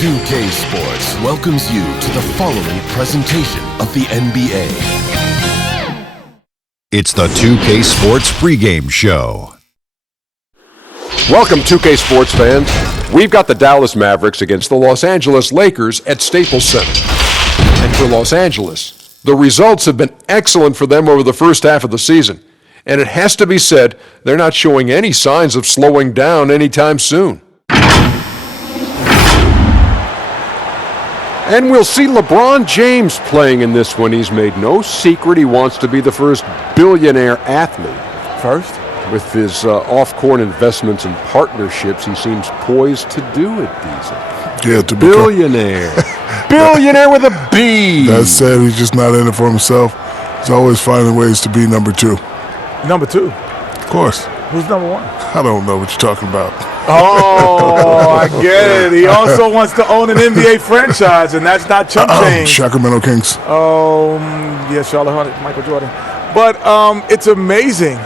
2K Sports welcomes you to the following presentation of the NBA. It's the 2K Sports Pregame Show. Welcome, 2K Sports fans. We've got the Dallas Mavericks against the Los Angeles Lakers at Staples Center. And for Los Angeles, the results have been excellent for them over the first half of the season. And it has to be said, they're not showing any signs of slowing down anytime soon. And we'll see LeBron James playing in this one. He's made no secret he wants to be the first billionaire athlete. First? With his off-court investments and partnerships, he seems poised to do it, Diesel. Yeah, to billionaire. Billionaire with a B. That said, he's just not in it for himself. He's always finding ways to be number two. Number two? Of course. Who's number one? I don't know what you're talking about. Oh, I get it. He also wants to own an NBA franchise, and that's not chump change. Sacramento Kings. Yeah, Charlotte Hornets, Michael Jordan. But it's amazing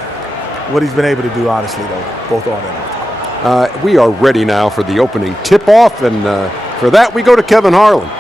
what he's been able to do, honestly, though, both on and off. We are ready now for the opening tip-off, and for that we go to Kevin Harlan.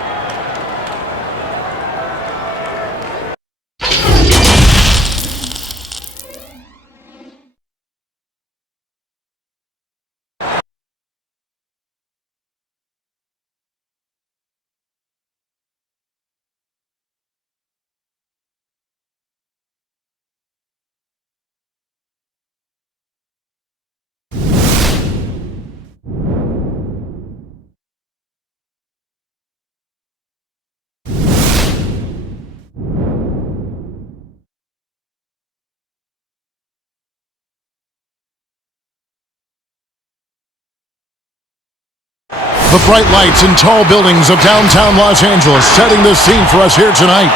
The bright lights and tall buildings of downtown Los Angeles setting the scene for us here tonight.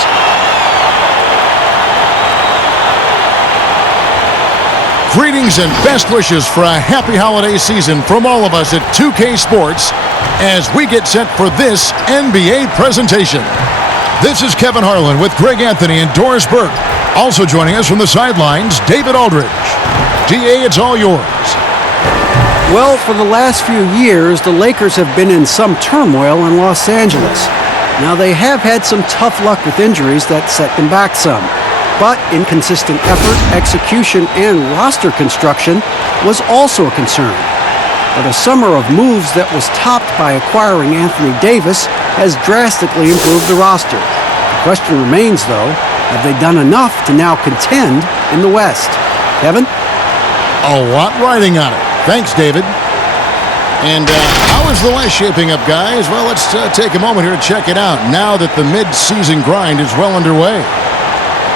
Greetings and best wishes for a happy holiday season from all of us at 2K Sports as we get set for this NBA presentation. This is Kevin Harlan with Greg Anthony and Doris Burke. Also joining us from the sidelines, David Aldridge. DA, it's all yours. Well, for the last few years, the Lakers have been in some turmoil in Los Angeles. Now, they have had some tough luck with injuries that set them back some. But inconsistent effort, execution, and roster construction was also a concern. But a summer of moves that was topped by acquiring Anthony Davis has drastically improved the roster. The question remains, though, have they done enough to now contend in the West? Kevin? A lot riding on it. Thanks, David. And how is the West shaping up, guys? Well, let's take a moment here to check it out now that the mid-season grind is well underway.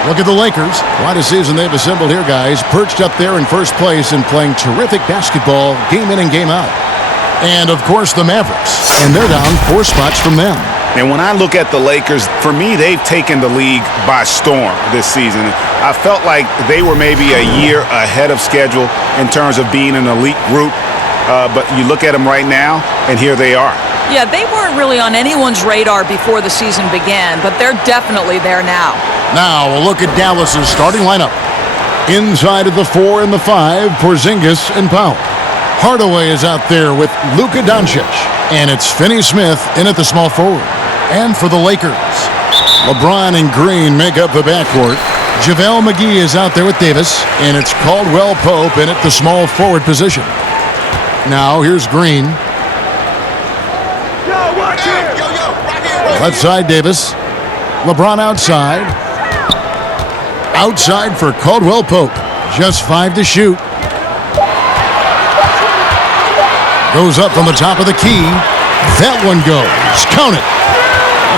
Look at the Lakers. Quite a season they've assembled here, guys. Perched up there in first place and playing terrific basketball game in and game out. And, of course, the Mavericks. And they're down 4 spots from them. And when I look at the Lakers, for me, they've taken the league by storm this season. I felt like they were maybe a year ahead of schedule in terms of being an elite group. But you look at them right now, and here they are. Yeah, they weren't really on anyone's radar before the season began, but they're definitely there now. Now, a look at Dallas's starting lineup. Inside of the 4 and the 5, Porzingis and Powell. Hardaway is out there with Luka Doncic. And it's Finney-Smith in at the small forward. And for the Lakers, LeBron and Green make up the backcourt. JaVale McGee is out there with Davis. And it's Caldwell Pope in at the small forward position. Now here's Green. Left side Davis. LeBron outside. Outside for Caldwell Pope. Just 5 to shoot. Goes up from the top of the key. That one goes. Count it.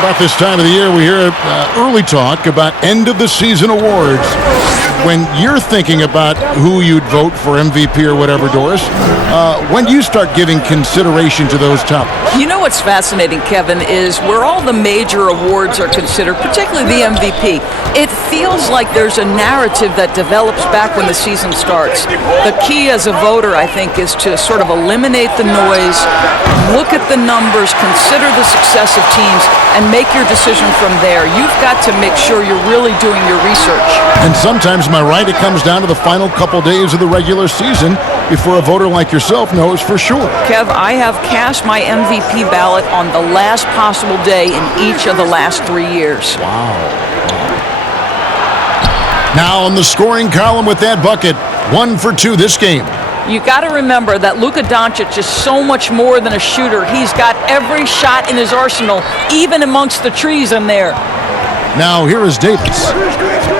About this time of the year, we hear early talk about end-of-the-season awards. When you're thinking about who you'd vote for MVP or whatever, Doris, when do you start giving consideration to those topics? You know what's fascinating, Kevin, is where all the major awards are considered, particularly the MVP, it feels like there's a narrative that develops back when the season starts. The key as a voter, I think, is to sort of eliminate the noise, look at the numbers, consider the success of teams, and make your decision from there. You've got to make sure you're really doing your research. And sometimes, am I right, it comes down to the final couple days of the regular season before a voter like yourself knows for sure. Kev, I have cast my MVP ballot on the last possible day in each of the last 3 years. Wow. Now in the scoring column with that bucket, 1 for 2 this game. You got to remember that Luka Doncic is so much more than a shooter. He's got every shot in his arsenal, even amongst the trees in there. Now here is Davis.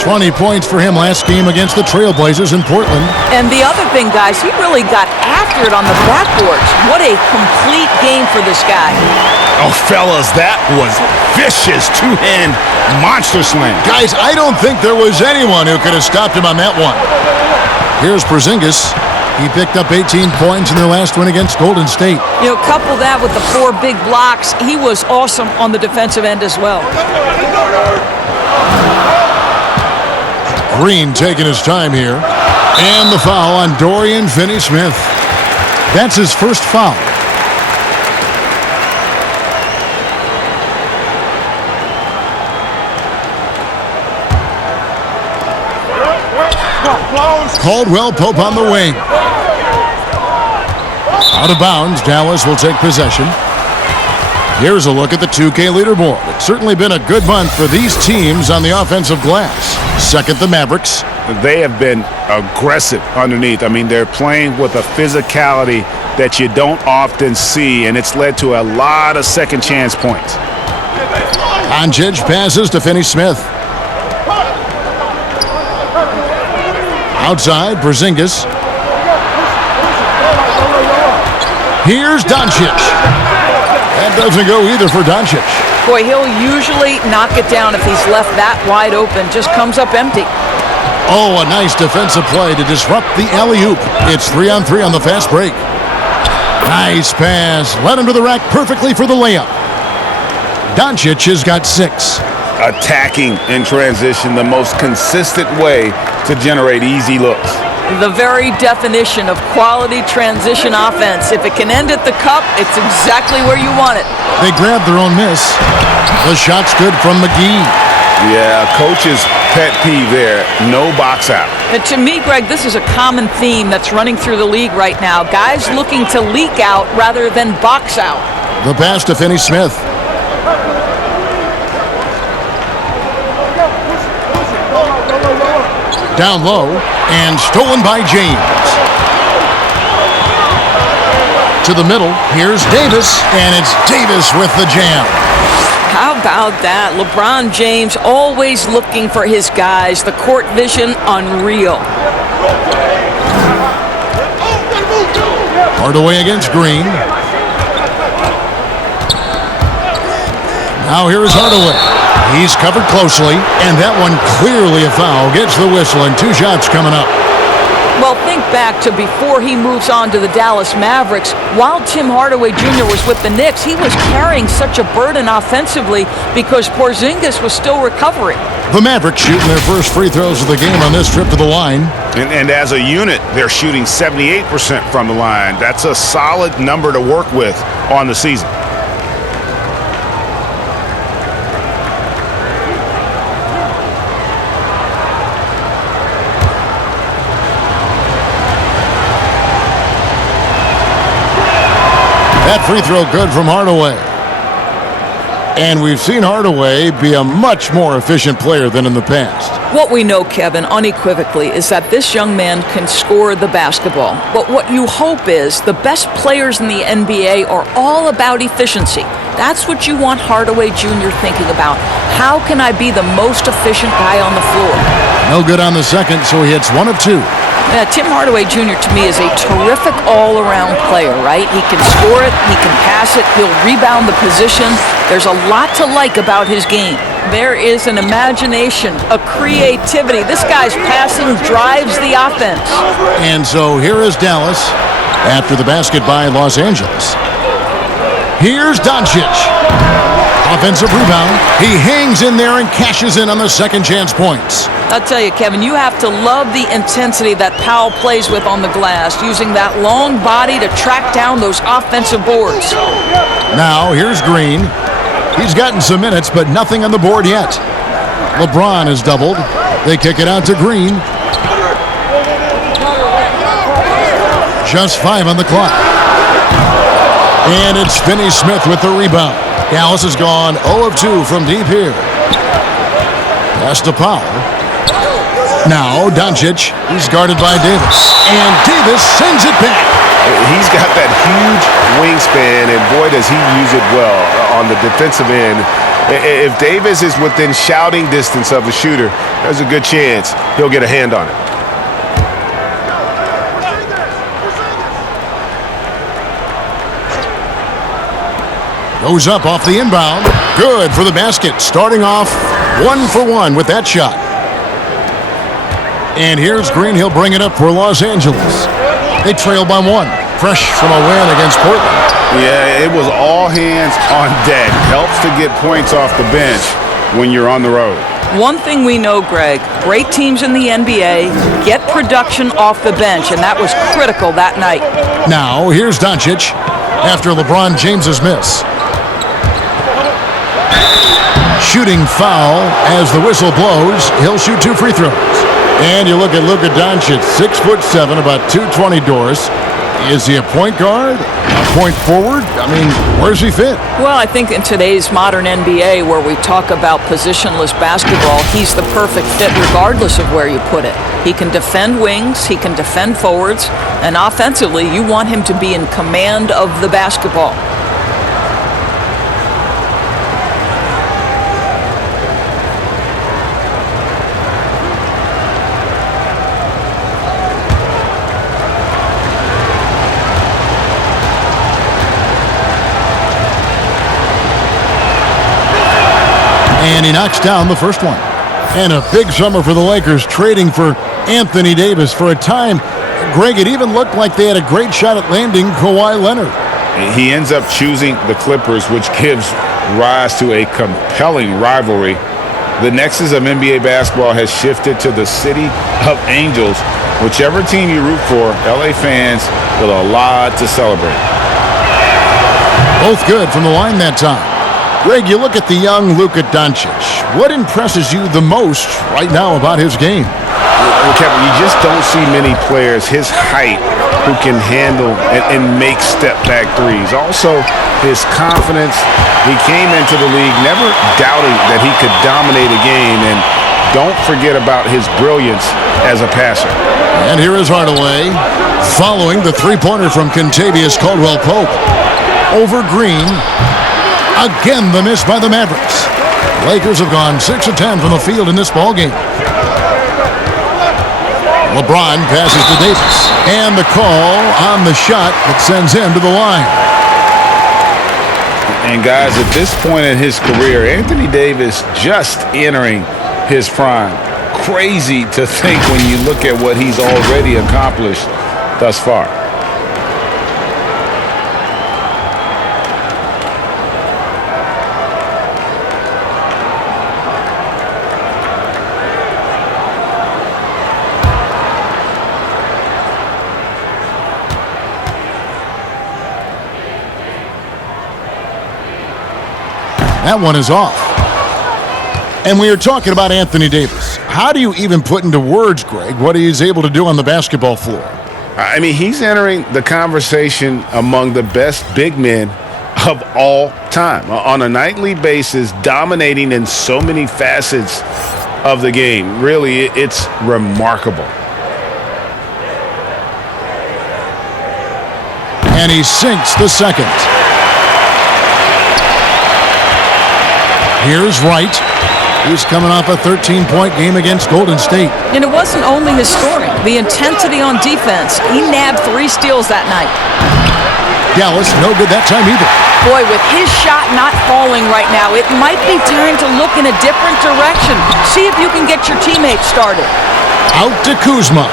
20 points for him last game against the Trailblazers in Portland. And the other thing, guys, he really got after it on the backboards. What a complete game for this guy. Oh, fellas, that was vicious two-hand monster slam. Guys, I don't think there was anyone who could have stopped him on that one. Here's Porzingis. He picked up 18 points in their last win against Golden State. You know, couple that with the 4 big blocks, he was awesome on the defensive end as well. Green taking his time here. And the foul on Dorian Finney-Smith. That's his first foul. Caldwell Pope on the wing. Out of bounds, Dallas will take possession. Here's a look at the 2K leaderboard. It's certainly been a good month for these teams on the offensive glass. Second, the Mavericks. They have been aggressive underneath. I mean, they're playing with a physicality that you don't often see, and it's led to a lot of second chance points. Doncic passes to Finney-Smith. Outside, Porzingis. Here's Doncic. That doesn't go either for Doncic. Boy, he'll usually knock it down if he's left that wide open. Just comes up empty. Oh, a nice defensive play to disrupt the alley-oop. It's 3-on-3 on the fast break. Nice pass. Led him to the rack perfectly for the layup. Doncic has got 6. Attacking in transition, the most consistent way to generate easy looks. The very definition of quality transition offense. If it can end at the cup, it's exactly where you want it. They grabbed their own miss. The shot's good from McGee. Yeah, coach's pet peeve there, no box out. And to me, Greg, this is a common theme that's running through the league right now. Guys looking to leak out rather than box out. The pass to Finney-Smith. Down low, and stolen by James. To the middle, here's Davis, and it's Davis with the jam. How about that? LeBron James always looking for his guys. The court vision, unreal. Hardaway against Green. Now here is Hardaway. He's covered closely, and that one clearly a foul. Gets the whistle, and 2 shots coming up. Well, think back to before he moves on to the Dallas Mavericks. While Tim Hardaway Jr. was with the Knicks, he was carrying such a burden offensively because Porzingis was still recovering. The Mavericks shooting their first free throws of the game on this trip to the line. And as a unit, they're shooting 78% from the line. That's a solid number to work with on the season. That free throw good from Hardaway. And we've seen Hardaway be a much more efficient player than in the past. What we know, Kevin, unequivocally, is that this young man can score the basketball. But what you hope is the best players in the NBA are all about efficiency. That's what you want Hardaway Jr. thinking about. How can I be the most efficient guy on the floor? No good on the second, so he hits 1 of 2. Tim Hardaway Jr. to me is a terrific all-around player, right? He can score it, he can pass it, he'll rebound the position. There's a lot to like about his game. There is an imagination, a creativity. This guy's passing drives the offense. And so here is Dallas after the basket by Los Angeles. Here's Doncic. Offensive rebound. He hangs in there and cashes in on the second chance points. I'll tell you, Kevin, you have to love the intensity that Powell plays with on the glass, using that long body to track down those offensive boards. Now, here's Green. He's gotten some minutes, but nothing on the board yet. LeBron is doubled. They kick it out to Green. Just 5 on the clock. And it's Finney Smith with the rebound. Dallas has gone 0 of 2 from deep here. Pass to Powell. Now Doncic. He's guarded by Davis. And Davis sends it back. He's got that huge wingspan, and boy, does he use it well on the defensive end. If Davis is within shouting distance of the shooter, there's a good chance he'll get a hand on it. Goes up off the inbound. Good for the basket. Starting off 1 for 1 with that shot. And here's Green. He'll bring it up for Los Angeles. They trail by 1. Fresh from a win against Portland. Yeah, it was all hands on deck. Helps to get points off the bench when you're on the road. One thing we know, Greg, great teams in the NBA get production off the bench, and that was critical that night. Now, here's Doncic after LeBron James's miss. Shooting foul as the whistle blows. He'll shoot 2 free throws. And you look at Luka Doncic, 6'7", about 220 Doris. Is he a point guard? A point forward? I mean, where's he fit? Well, I think in today's modern NBA, where we talk about positionless basketball, he's the perfect fit regardless of where you put it. He can defend wings, he can defend forwards, and offensively, you want him to be in command of the basketball. And he knocks down the first one. And a big summer for the Lakers, trading for Anthony Davis. For a time, Greg, it even looked like they had a great shot at landing Kawhi Leonard. He ends up choosing the Clippers, which gives rise to a compelling rivalry. The nexus of NBA basketball has shifted to the city of angels. Whichever team you root for, LA fans with a lot to celebrate. Both good from the line that time. Greg, you look at the young Luka Doncic. What impresses you the most right now about his game? Well, Kevin, you just don't see many players his height who can handle and make step-back threes. Also, his confidence. He came into the league never doubting that he could dominate a game. And don't forget about his brilliance as a passer. And here is Hardaway following the three-pointer from Kentavious Caldwell-Pope. Over Green. Again, the miss by the Mavericks. Lakers have gone 6 of 10 from the field in this ballgame. LeBron passes to Davis. And the call on the shot that sends him to the line. And guys, at this point in his career, Anthony Davis just entering his prime. Crazy to think when you look at what he's already accomplished thus far. That one is off. And we are talking about Anthony Davis. How do you even put into words, Greg, what he's able to do on the basketball floor? I mean, he's entering the conversation among the best big men of all time. On a nightly basis, dominating in so many facets of the game. Really, it's remarkable. And he sinks the second. Here's Wright. He's coming off a 13-point game against Golden State. And it wasn't only his scoring. The intensity on defense. He nabbed 3 steals that night. Dallas, no good that time either. Boy, with his shot not falling right now, it might be time to look in a different direction. See if you can get your teammates started. Out to Kuzma.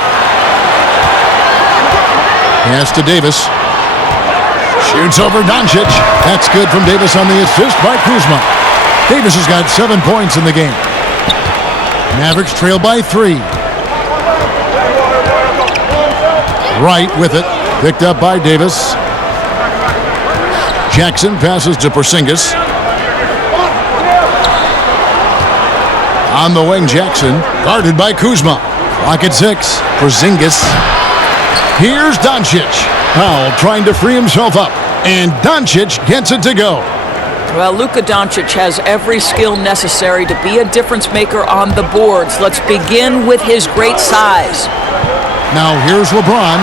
Pass to Davis. Shoots over Doncic. That's good from Davis on the assist by Kuzma. Davis has got 7 points in the game. Mavericks trail by 3. Wright with it. Picked up by Davis. Jackson passes to Porzingis. On the wing, Jackson. Guarded by Kuzma. Clock at 6. Porzingis. Here's Doncic. Powell trying to free himself up. And Doncic gets it to go. Well, Luka Doncic has every skill necessary to be a difference maker on the boards. Let's begin with his great size. Now here's LeBron.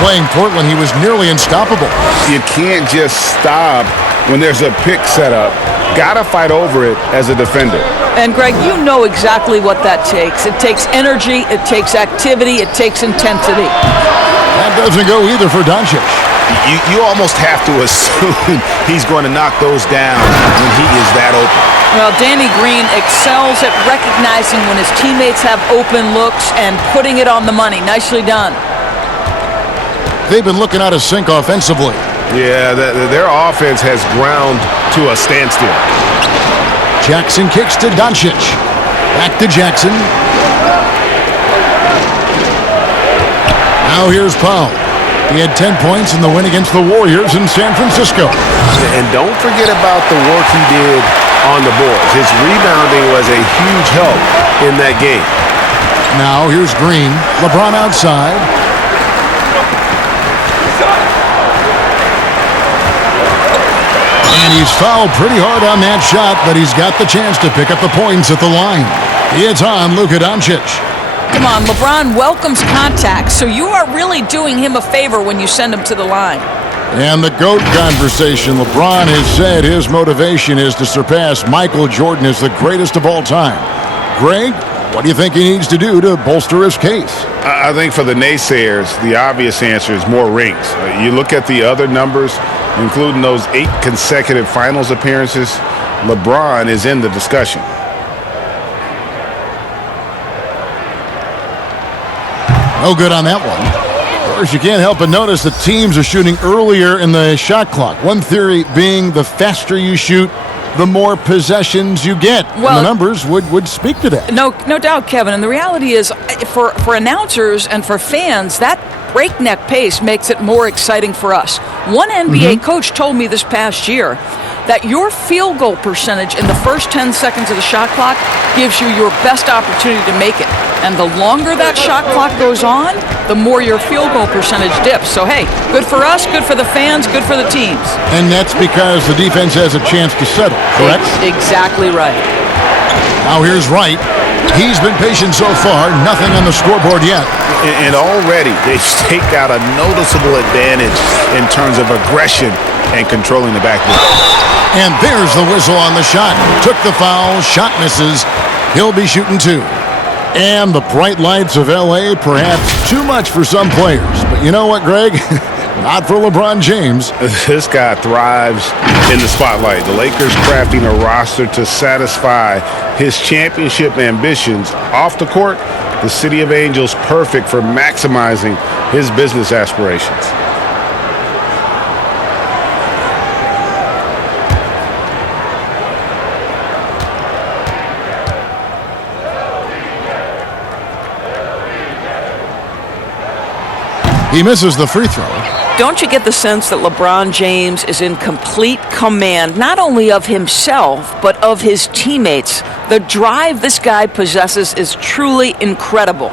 Playing Portland, he was nearly unstoppable. You can't just stop when there's a pick set up. Gotta fight over it as a defender. And Greg, you know exactly what that takes. It takes energy, it takes activity, it takes intensity. That doesn't go either for Doncic. You almost have to assume he's going to knock those down when he is that open. Well, Danny Green excels at recognizing when his teammates have open looks and putting it on the money. Nicely done. They've been looking out of sync offensively. Yeah, their offense has ground to a standstill. Jackson kicks to Doncic. Back to Jackson. Now here's Powell. He had 10 points in the win against the Warriors in San Francisco. And don't forget about the work he did on the boards. His rebounding was a huge help in that game. Now here's Green. LeBron outside. And he's fouled pretty hard on that shot, but he's got the chance to pick up the points at the line. It's on Luka Doncic. Come on, LeBron welcomes contact, so you are really doing him a favor when you send him to the line. And the GOAT conversation. LeBron has said his motivation is to surpass Michael Jordan as the greatest of all time. Greg, what do you think he needs to do to bolster his case? I think for the naysayers, the obvious answer is more rings. You look at the other numbers, including those 8 consecutive finals appearances, LeBron is in the discussion. No good on that one. Of course, you can't help but notice that teams are shooting earlier in the shot clock. One theory being the faster you shoot, the more possessions you get. Well, and the numbers would speak to that. No doubt, Kevin. And the reality is, for announcers and for fans, that breakneck pace makes it more exciting for us. One NBA coach told me this past year that your field goal percentage in the first 10 seconds of the shot clock gives you your best opportunity to make it. And the longer that shot clock goes on, the more your field goal percentage dips. So, hey, good for us, good for the fans, good for the teams. And that's because the defense has a chance to settle, correct? Exactly right. Now here's Wright. He's been patient so far, nothing on the scoreboard yet. And already they've staked out a noticeable advantage in terms of aggression and controlling the backboard. And there's the whistle on the shot. Took the foul, shot misses. He'll be shooting 2. And the bright lights of L.A. perhaps too much for some players. But you know what, Greg? Not for LeBron James. This guy thrives in the spotlight. The Lakers crafting a roster to satisfy his championship ambitions. Off the court, the City of Angels perfect for maximizing his business aspirations. He misses the free throw. Don't you get the sense that LeBron James is in complete command, not only of himself, but of his teammates? The drive this guy possesses is truly incredible.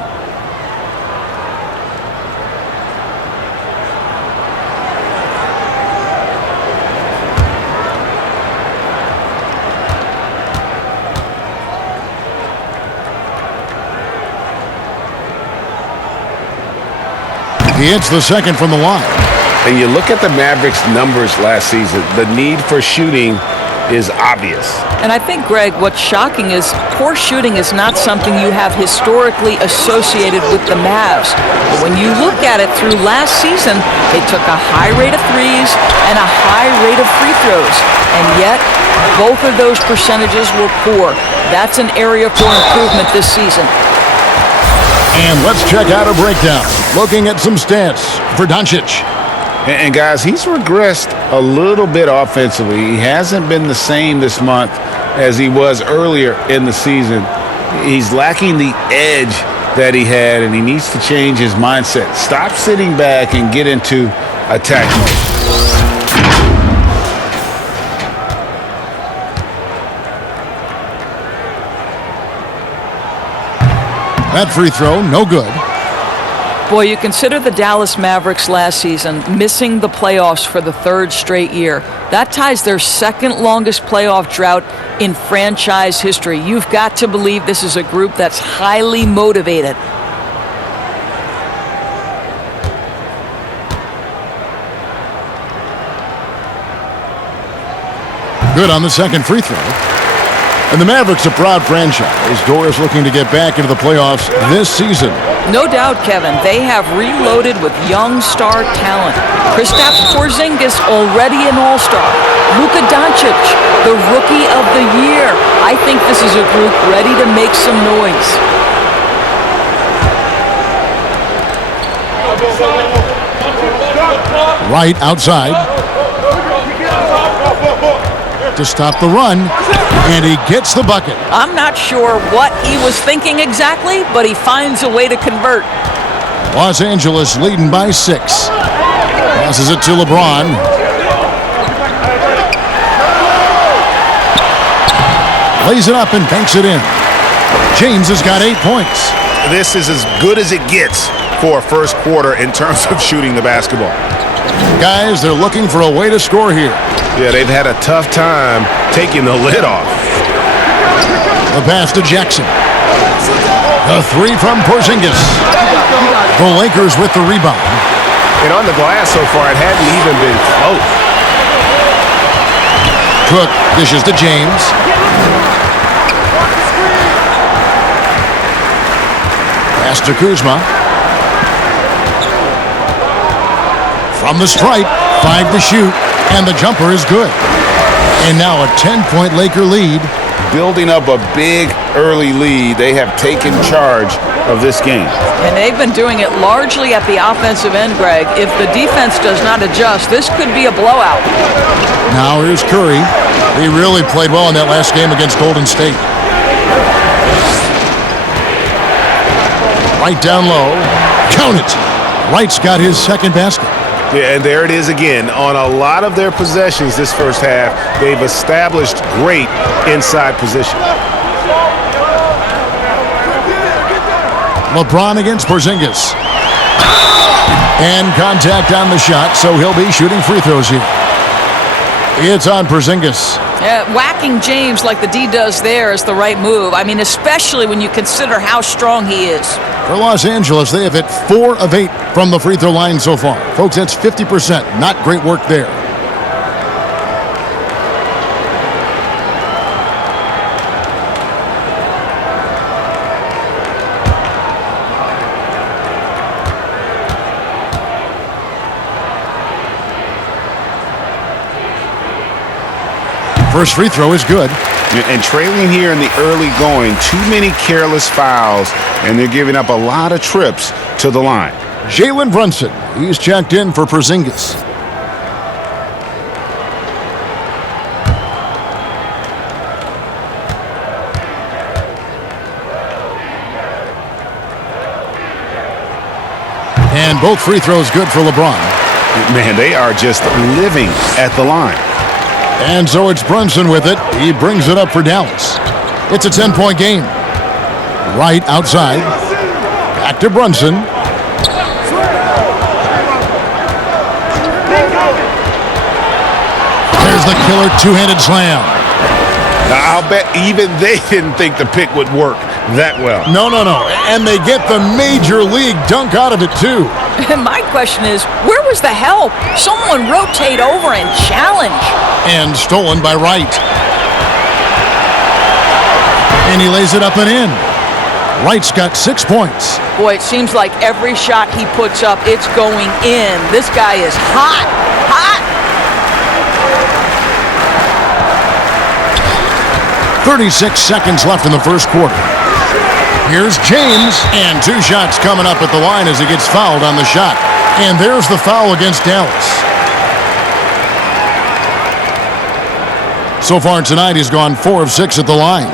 He hits the second from the line. And you look at the Mavericks' numbers last season, the need for shooting is obvious. And I think, Greg, what's shocking is poor shooting is not something you have historically associated with the Mavs. But when you look at it through last season, they took a high rate of threes and a high rate of free throws. And yet, both of those percentages were poor. That's an area for improvement this season. And let's check out a breakdown. Looking at some stats for Doncic. And guys, he's regressed a little bit offensively. He hasn't been the same this month as he was earlier in the season. He's lacking the edge that he had, and he needs to change his mindset. Stop sitting back and get into attack mode. That free throw, no good. Boy, you consider the Dallas Mavericks last season missing the playoffs for the third straight year. That ties their second longest playoff drought in franchise history. You've got to believe this is a group that's highly motivated. Good on the second free throw. And the Mavericks, a proud franchise. Doris looking to get back into the playoffs this season. No doubt, Kevin, they have reloaded with young star talent. Kristaps Porzingis, already an all-star. Luka Doncic, the rookie of the year. I think this is a group ready to make some noise. Right outside to stop the run, and he gets the bucket. I'm not sure what he was thinking exactly, but he finds a way to convert. Los Angeles leading by 6. Passes it to LeBron. Lays it up and banks it in. James has got 8 points. This is as good as it gets for a first quarter in terms of shooting the basketball. Guys, they're looking for a way to score here. Yeah, they've had a tough time taking the lid off. The pass to Jackson. The three from Porzingis. The Lakers with the rebound. And on the glass so far, it hadn't even been close. Cook dishes to James. Pass to Kuzma. From the stripe, 5 to shoot, and the jumper is good. And now a 10-point Laker lead. Building up a big early lead, they have taken charge of this game. And they've been doing it largely at the offensive end, Greg. If the defense does not adjust, this could be a blowout. Now here's Curry. He really played well in that last game against Golden State. Right down low. Count it. Wright's got his second basket. Yeah, and there it is again. On a lot of their possessions this first half, they've established great inside position. LeBron against Porzingis. And contact on the shot, so he'll be shooting free throws here. It's on Porzingis. Whacking James like the D does there is the right move. I mean, especially when you consider how strong he is. For Los Angeles, they have hit 4 of 8 from the free throw line so far. Folks, that's 50%. Not great work there. First free throw is good. And trailing here in the early going, too many careless fouls, and they're giving up a lot of trips to the line. Jalen Brunson, he's checked in for Porzingis. And both free throws good for LeBron. Man, they are just living at the line. And so it's Brunson with it. He brings it up for Dallas. It's a 10-point game. Right outside. Back to Brunson. There's the killer two-handed slam. Now, I'll bet even they didn't think the pick would work that well. No. And they get the major league dunk out of it, too. My question is, where was the help? Someone rotate over and challenge. And stolen by Wright. And he lays it up and in. Wright's got 6 points. Boy, it seems like every shot he puts up, it's going in. This guy is hot. 36 seconds left in the first quarter. Here's James, and 2 shots coming up at the line as he gets fouled on the shot. And there's the foul against Dallas. So far tonight, he's gone 4 of 6 at the line.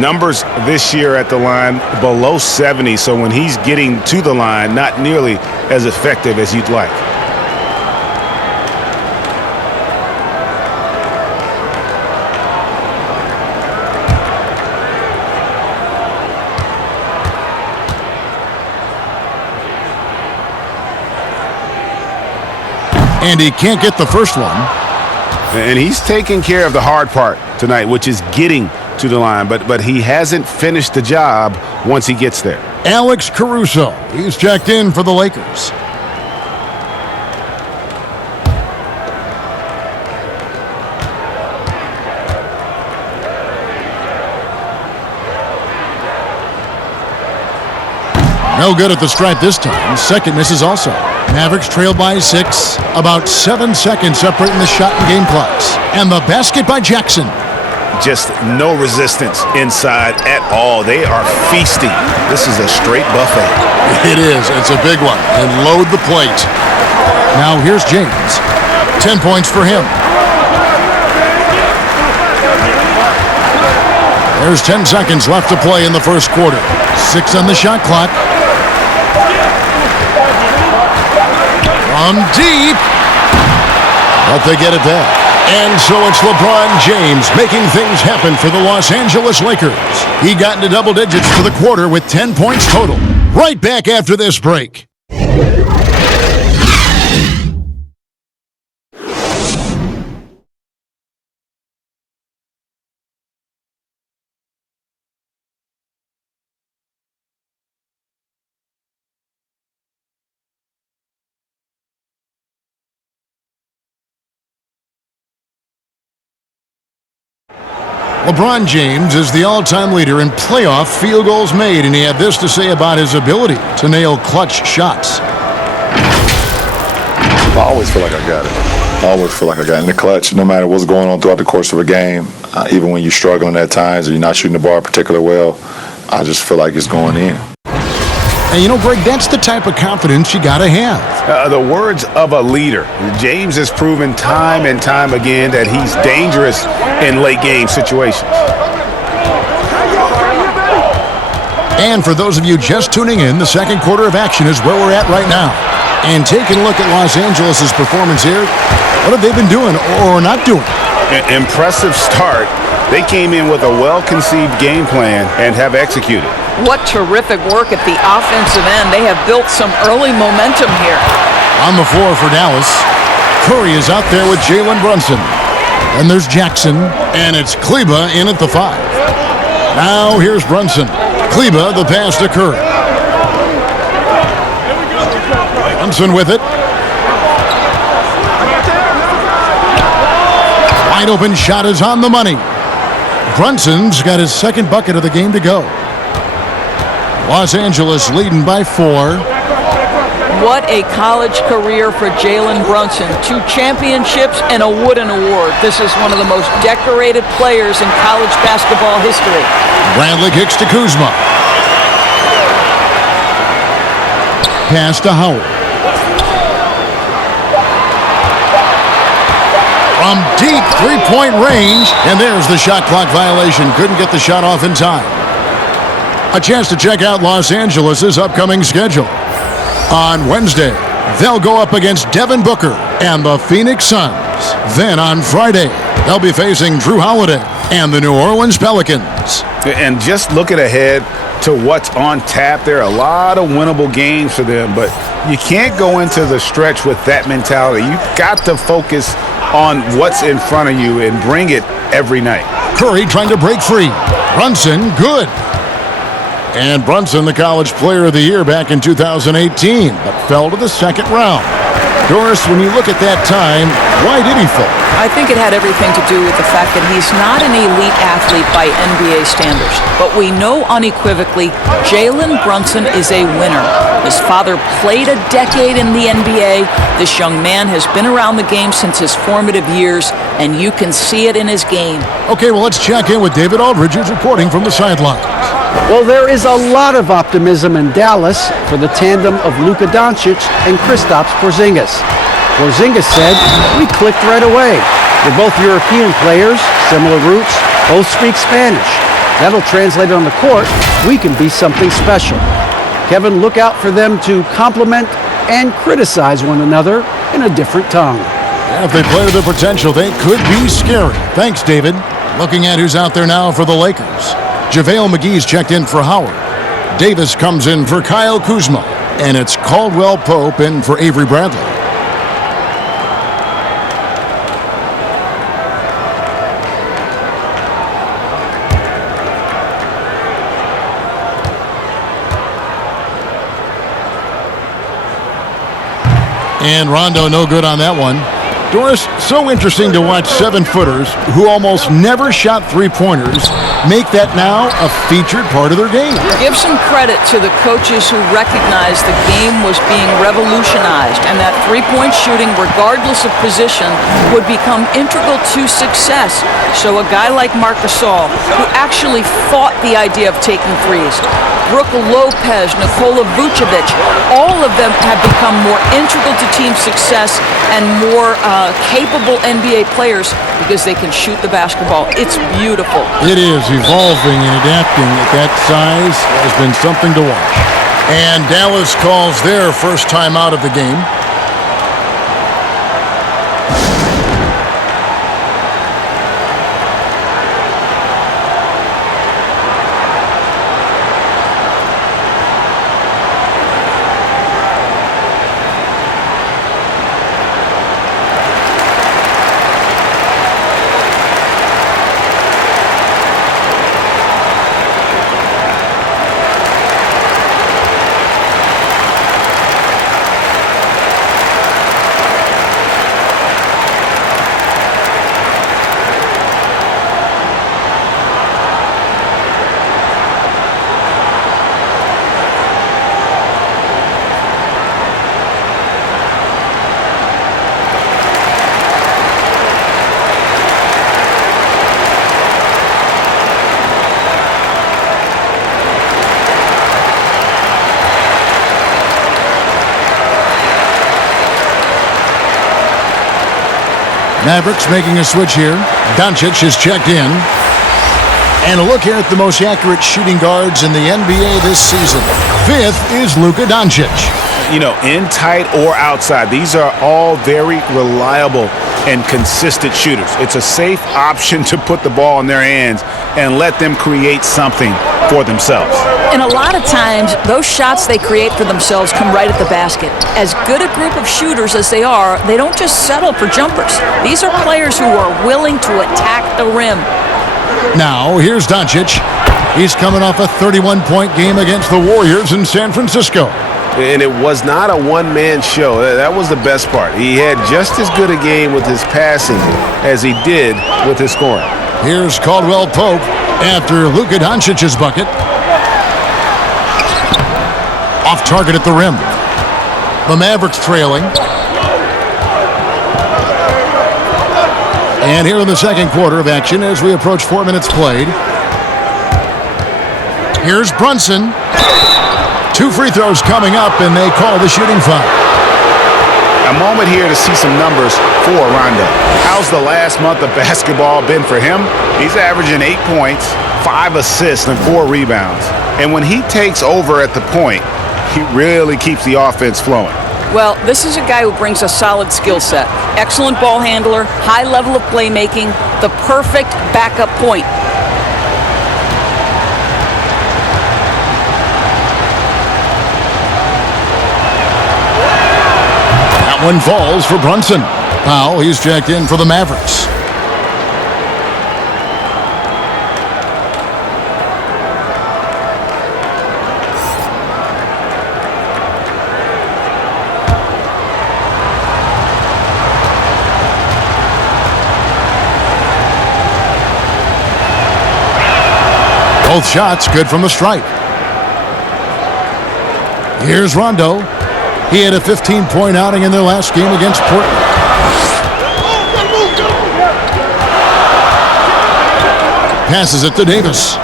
Numbers this year at the line below 70, so when he's getting to the line, not nearly as effective as you'd like. And he can't get the first one. And he's taking care of the hard part tonight, which is getting to the line. But he hasn't finished the job once he gets there. Alex Caruso, he's checked in for the Lakers. No good at the stripe this time. Second misses also. Mavericks trail by 6. About 7 seconds separating the shot and game clocks. And the basket by Jackson. Just no resistance inside at all. They are feasting. This is a straight buffet. It is. It's a big one. And load the plate. Now here's James. 10 points for him. There's 10 seconds left to play in the first quarter. 6 on the shot clock. From deep. But they get it back. And so it's LeBron James making things happen for the Los Angeles Lakers. He got into double digits for the quarter with 10 points total. Right back after this break. LeBron James is the all-time leader in playoff field goals made, and he had this to say about his ability to nail clutch shots. I always feel like I got it. I always feel like I got it in the clutch, no matter what's going on throughout the course of a game. Even when you're struggling at times or you're not shooting the ball particularly well, I just feel like it's going in. And you know, Greg, that's the type of confidence you got to have. The words of a leader. James has proven time and time again that he's dangerous in late game situations. And for those of you just tuning in, the second quarter of action is where we're at right now. And taking a look at Los Angeles' performance here, what have they been doing or not doing? Impressive start. They came in with a well-conceived game plan and have executed. What terrific work at the offensive end. They have built some early momentum here. On the floor for Dallas, Curry is out there with Jalen Brunson. And there's Jackson, and it's Kleba in at the 5. Now here's Brunson. Kleba, the pass to Curry. Brunson with it. Wide open shot is on the money. Brunson's got his second bucket of the game to go. Los Angeles leading by 4. What a college career for Jalen Brunson. 2 championships and a Wooden Award. This is one of the most decorated players in college basketball history. Bradley kicks to Kuzma. Pass to Howard. From deep three-point range, and there's the shot clock violation. Couldn't get the shot off in time. A chance to check out Los Angeles' upcoming schedule. On Wednesday, they'll go up against Devin Booker and the Phoenix Suns. Then on Friday, they'll be facing Drew Holiday and the New Orleans Pelicans. And just looking ahead to what's on tap, there are a lot of winnable games for them, but you can't go into the stretch with that mentality. You've got to focus on what's in front of you and bring it every night. Curry trying to break free. Brunson, good. And Brunson, the College Player of the Year back in 2018, but fell to the second round. Doris, when you look at that time, why did he fall? I think it had everything to do with the fact that he's not an elite athlete by NBA standards. But we know unequivocally Jalen Brunson is a winner. His father played a decade in the NBA. This young man has been around the game since his formative years, and you can see it in his game. Okay, well, let's check in with David Aldridge, who's reporting from the sidelines. Well, there is a lot of optimism in Dallas for the tandem of Luka Doncic and Kristaps Porzingis. Porzingis said, "We clicked right away. We're both European players, similar roots, both speak Spanish. That'll translate on the court. We can be something special." Kevin, look out for them to compliment and criticize one another in a different tongue. Yeah, if they play to their potential, they could be scary. Thanks, David. Looking at who's out there now for the Lakers. JaVale McGee's checked in for Howard. Davis comes in for Kyle Kuzma. And it's Caldwell Pope in for Avery Bradley. And Rondo no good on that one. Doris, so interesting to watch 7-footers who almost never shot three-pointers make that now a featured part of their game. Give some credit to the coaches who recognized the game was being revolutionized and that three-point shooting, regardless of position, would become integral to success. So a guy like Marc Gasol, who actually fought the idea of taking threes, Brooke Lopez, Nikola Vucevic, all of them have become more integral to team success and more capable NBA players because they can shoot the basketball. It's beautiful. It is. Evolving and adapting at that size has been something to watch. And Dallas calls their first time out of the game. Mavericks making a switch here. Doncic is checked in. And a look here at the most accurate shooting guards in the NBA this season. 5th is Luka Doncic. You know, in tight or outside, these are all very reliable and consistent shooters. It's a safe option to put the ball in their hands and let them create something for themselves. And a lot of times, those shots they create for themselves come right at the basket. As good a group of shooters as they are, they don't just settle for jumpers. These are players who are willing to attack the rim. Now, here's Doncic. He's coming off a 31-point game against the Warriors in San Francisco. And it was not a one-man show. That was the best part. He had just as good a game with his passing as he did with his scoring. Here's Caldwell Pope after Luka Doncic's bucket. Off target at the rim. The Mavericks trailing. And here in the second quarter of action as we approach 4 minutes played. Here's Brunson. 2 free throws coming up, and they call the shooting foul. A moment here to see some numbers for Rondo. How's the last month of basketball been for him? He's averaging 8 points, 5 assists, and 4 rebounds. And when he takes over at the point, he really keeps the offense flowing. Well, this is a guy who brings a solid skill set. Excellent ball handler, high level of playmaking, the perfect backup point. That one falls for Brunson. Powell, he's checked in for the Mavericks. Both shots good from the stripe. Here's Rondo. He had a 15-point outing in their last game against Portland. Passes it to Davis.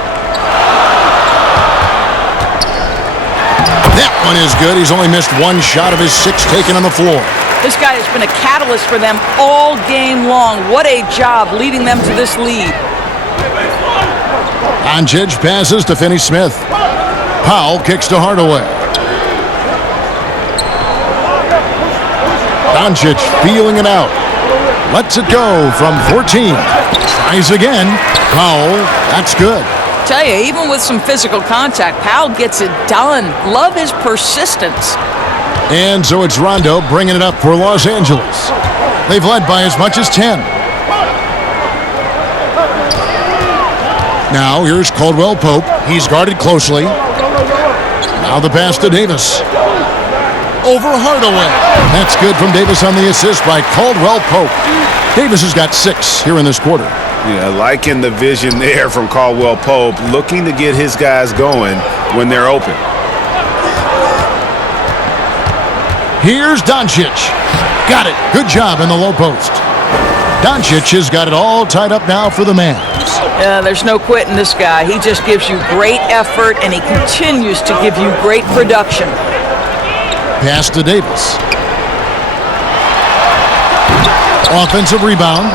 That one is good. He's only missed 1 shot of his 6 taken on the floor. This guy has been a catalyst for them all game long. What a job leading them to this lead. Doncic passes to Finney-Smith. Powell kicks to Hardaway. Doncic feeling it out. Lets it go from 14. Tries again. Powell, that's good. Tell you, even with some physical contact, Powell gets it done. Love his persistence. And so it's Rondo bringing it up for Los Angeles. They've led by as much as 10. Now here's Caldwell Pope. He's guarded closely. Now the pass to Davis. over Hardaway. That's good from Davis on the assist by Caldwell Pope. Davis has got 6 here in this quarter. Yeah, liking the vision there from Caldwell Pope, looking to get his guys going when they're open. Here's Doncic. Got it. Good job in the low post. Doncic has got it all tied up now for the Mavs. There's no quitting this guy. He just gives you great effort, and he continues to give you great production. Pass to Davis. Offensive rebound.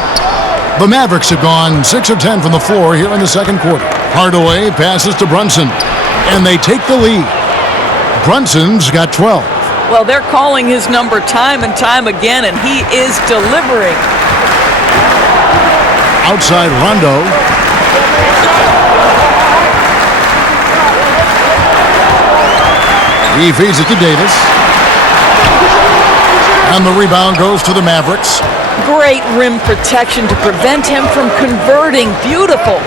The Mavericks have gone 6 of 10 from the floor here in the second quarter. Hardaway passes to Brunson, and they take the lead. Brunson's got 12. Well, they're calling his number time and time again, and he is delivering. Outside Rondo. He feeds it to Davis. And the rebound goes to the Mavericks. Great rim protection to prevent him from converting. Beautiful.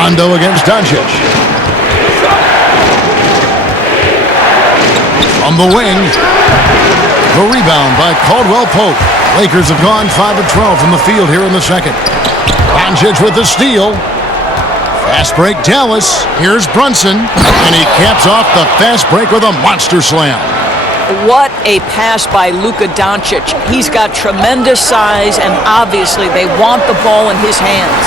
Rondo against Doncic. From the wing. The rebound by Caldwell Pope. Lakers have gone 5 of 12 from the field here in the second. Doncic with the steal. Fast break Dallas. Here's Brunson. And he caps off the fast break with a monster slam. What a pass by Luka Doncic. He's got tremendous size, and obviously they want the ball in his hands.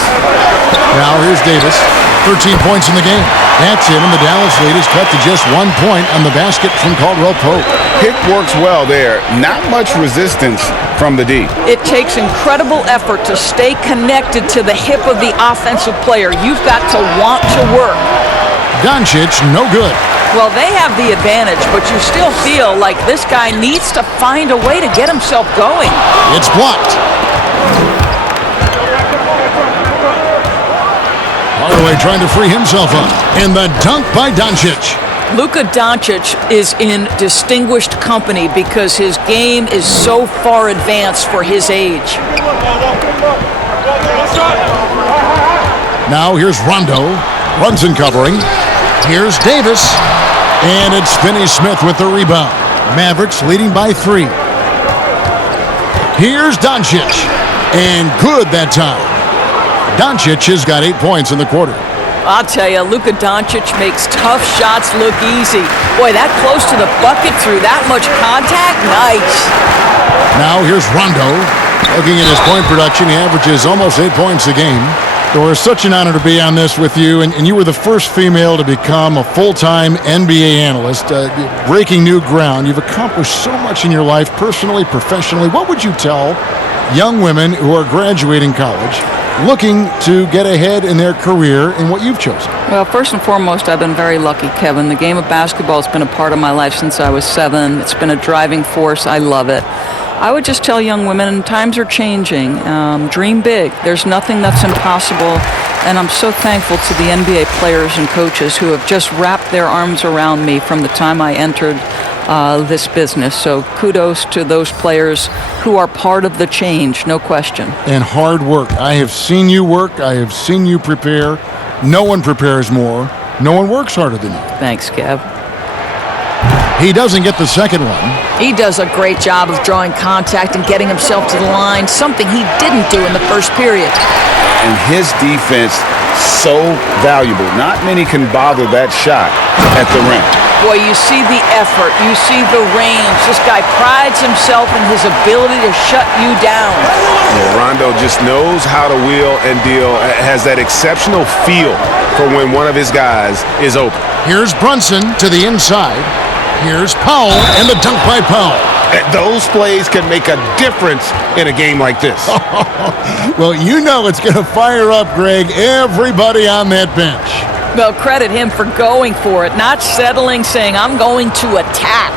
Now here's Davis. 13 points in the game. That's it, and the Dallas lead is cut to just 1 point on the basket from Caldwell Pope. Pick works well there. Not much resistance from the D. It takes incredible effort to stay connected to the hip of the offensive player. You've got to want to work. Doncic, no good. Well, they have the advantage, but you still feel like this guy needs to find a way to get himself going. It's blocked. Hardaway trying to free himself up. And the dunk by Doncic. Luka Doncic is in distinguished company because his game is so far advanced for his age. Now here's Rondo. Brunson covering. Here's Davis. And it's Finney-Smith with the rebound. Mavericks leading by 3. Here's Doncic. And good that time. Doncic has got 8 points in the quarter. I'll tell you, Luka Doncic makes tough shots look easy. Boy, that close to the bucket through that much contact, nice. Now here's Rondo. Looking at his point production, he averages almost 8 points a game. So it's such an honor to be on this with you, and you were the first female to become a full-time NBA analyst, breaking new ground. You've accomplished so much in your life, personally, professionally. What would you tell young women who are graduating college, looking to get ahead in their career in what you've chosen? Well, first and foremost, I've been very lucky, Kevin. The game of basketball has been a part of my life since I was 7. It's been a driving force. I love it. I would just tell young women, times are changing. Dream big. There's nothing that's impossible. And I'm so thankful to the NBA players and coaches who have just wrapped their arms around me from the time I entered this business. So kudos to those players who are part of the change, no question. And hard work. I have seen you work. I have seen you prepare. No one prepares more. No one works harder than you. Thanks, Kev. He doesn't get the second one. He does a great job of drawing contact and getting himself to the line, something he didn't do in the first period. And his defense, so valuable. Not many can bother that shot at the rim. Boy, you see the effort, you see the range. This guy prides himself in his ability to shut you down. Yeah, Rondo just knows how to wheel and deal, has that exceptional feel for when one of his guys is open. Here's Brunson to the inside. Here's Powell, and the dunk by Powell. Those plays can make a difference in a game like this. Well, you know it's going to fire up, Greg, everybody on that bench. Well, credit him for going for it, not settling, saying, I'm going to attack.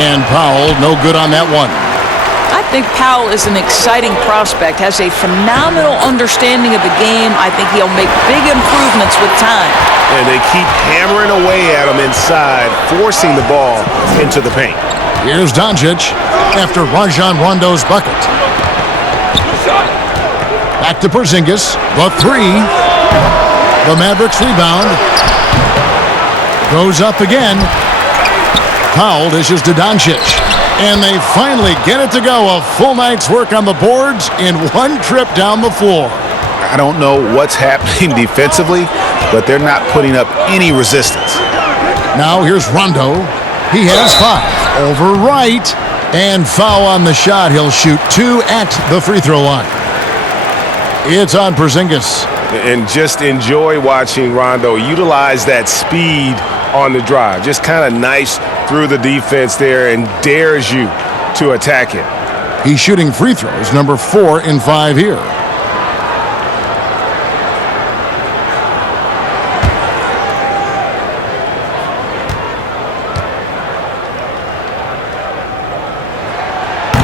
And Powell, no good on that one. I I think Powell is an exciting prospect, has a phenomenal understanding of the game. I think he'll make big improvements with time. And they keep hammering away at him inside, forcing the ball into the paint. Here's Doncic after Rajon Rondo's bucket. Back to Porzingis. The three. The Mavericks rebound. Goes up again. Powell dishes to Doncic. And they finally get it to go. A full night's work on the boards in one trip down the floor. I don't know what's happening defensively, but they're not putting up any resistance. Now here's Rondo. He has 5. Over right. And foul on the shot. He'll shoot 2 at the free throw line. It's on Porzingis. And just enjoy watching Rondo utilize that speed on the drive. Just kind of nice through the defense there and dares you to attack it. He's shooting free throws, number 4 in 5 here.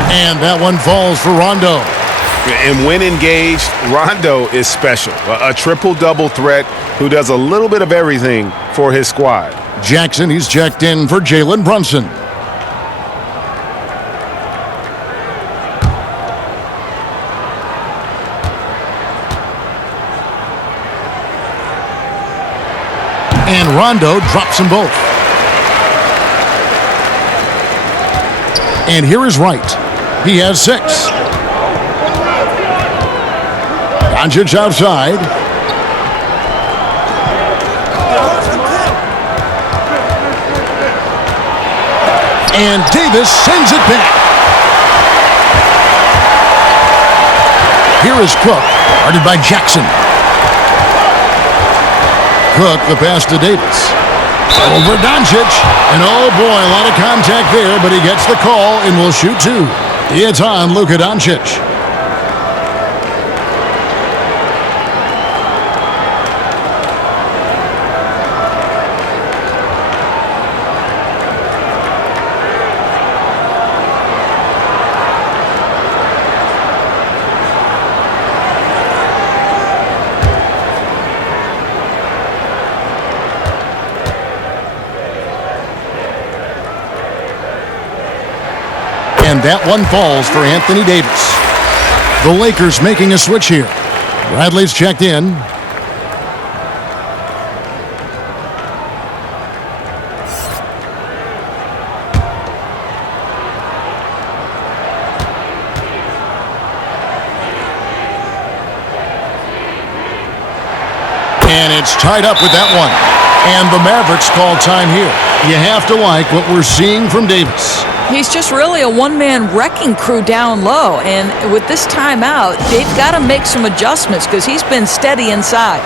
And that one falls for Rondo. And when engaged, Rondo is special. A triple-double threat who does a little bit of everything for his squad. Jackson, he's checked in for Jalen Brunson. And Rondo drops them both. And here is Wright. He has 6. Doncic outside. And Davis sends it back. Here is Cook, guarded by Jackson. Cook, the pass to Davis. Over Doncic. And oh boy, a lot of contact there, but he gets the call and will shoot 2. It's on Luka Doncic. And that one falls for Anthony Davis. The Lakers making a switch here. Bradley's checked in. And it's tied up with that one. And the Mavericks call time here. You have to like what we're seeing from Davis. He's just really a one-man wrecking crew down low. And with this timeout, they've got to make some adjustments because he's been steady inside.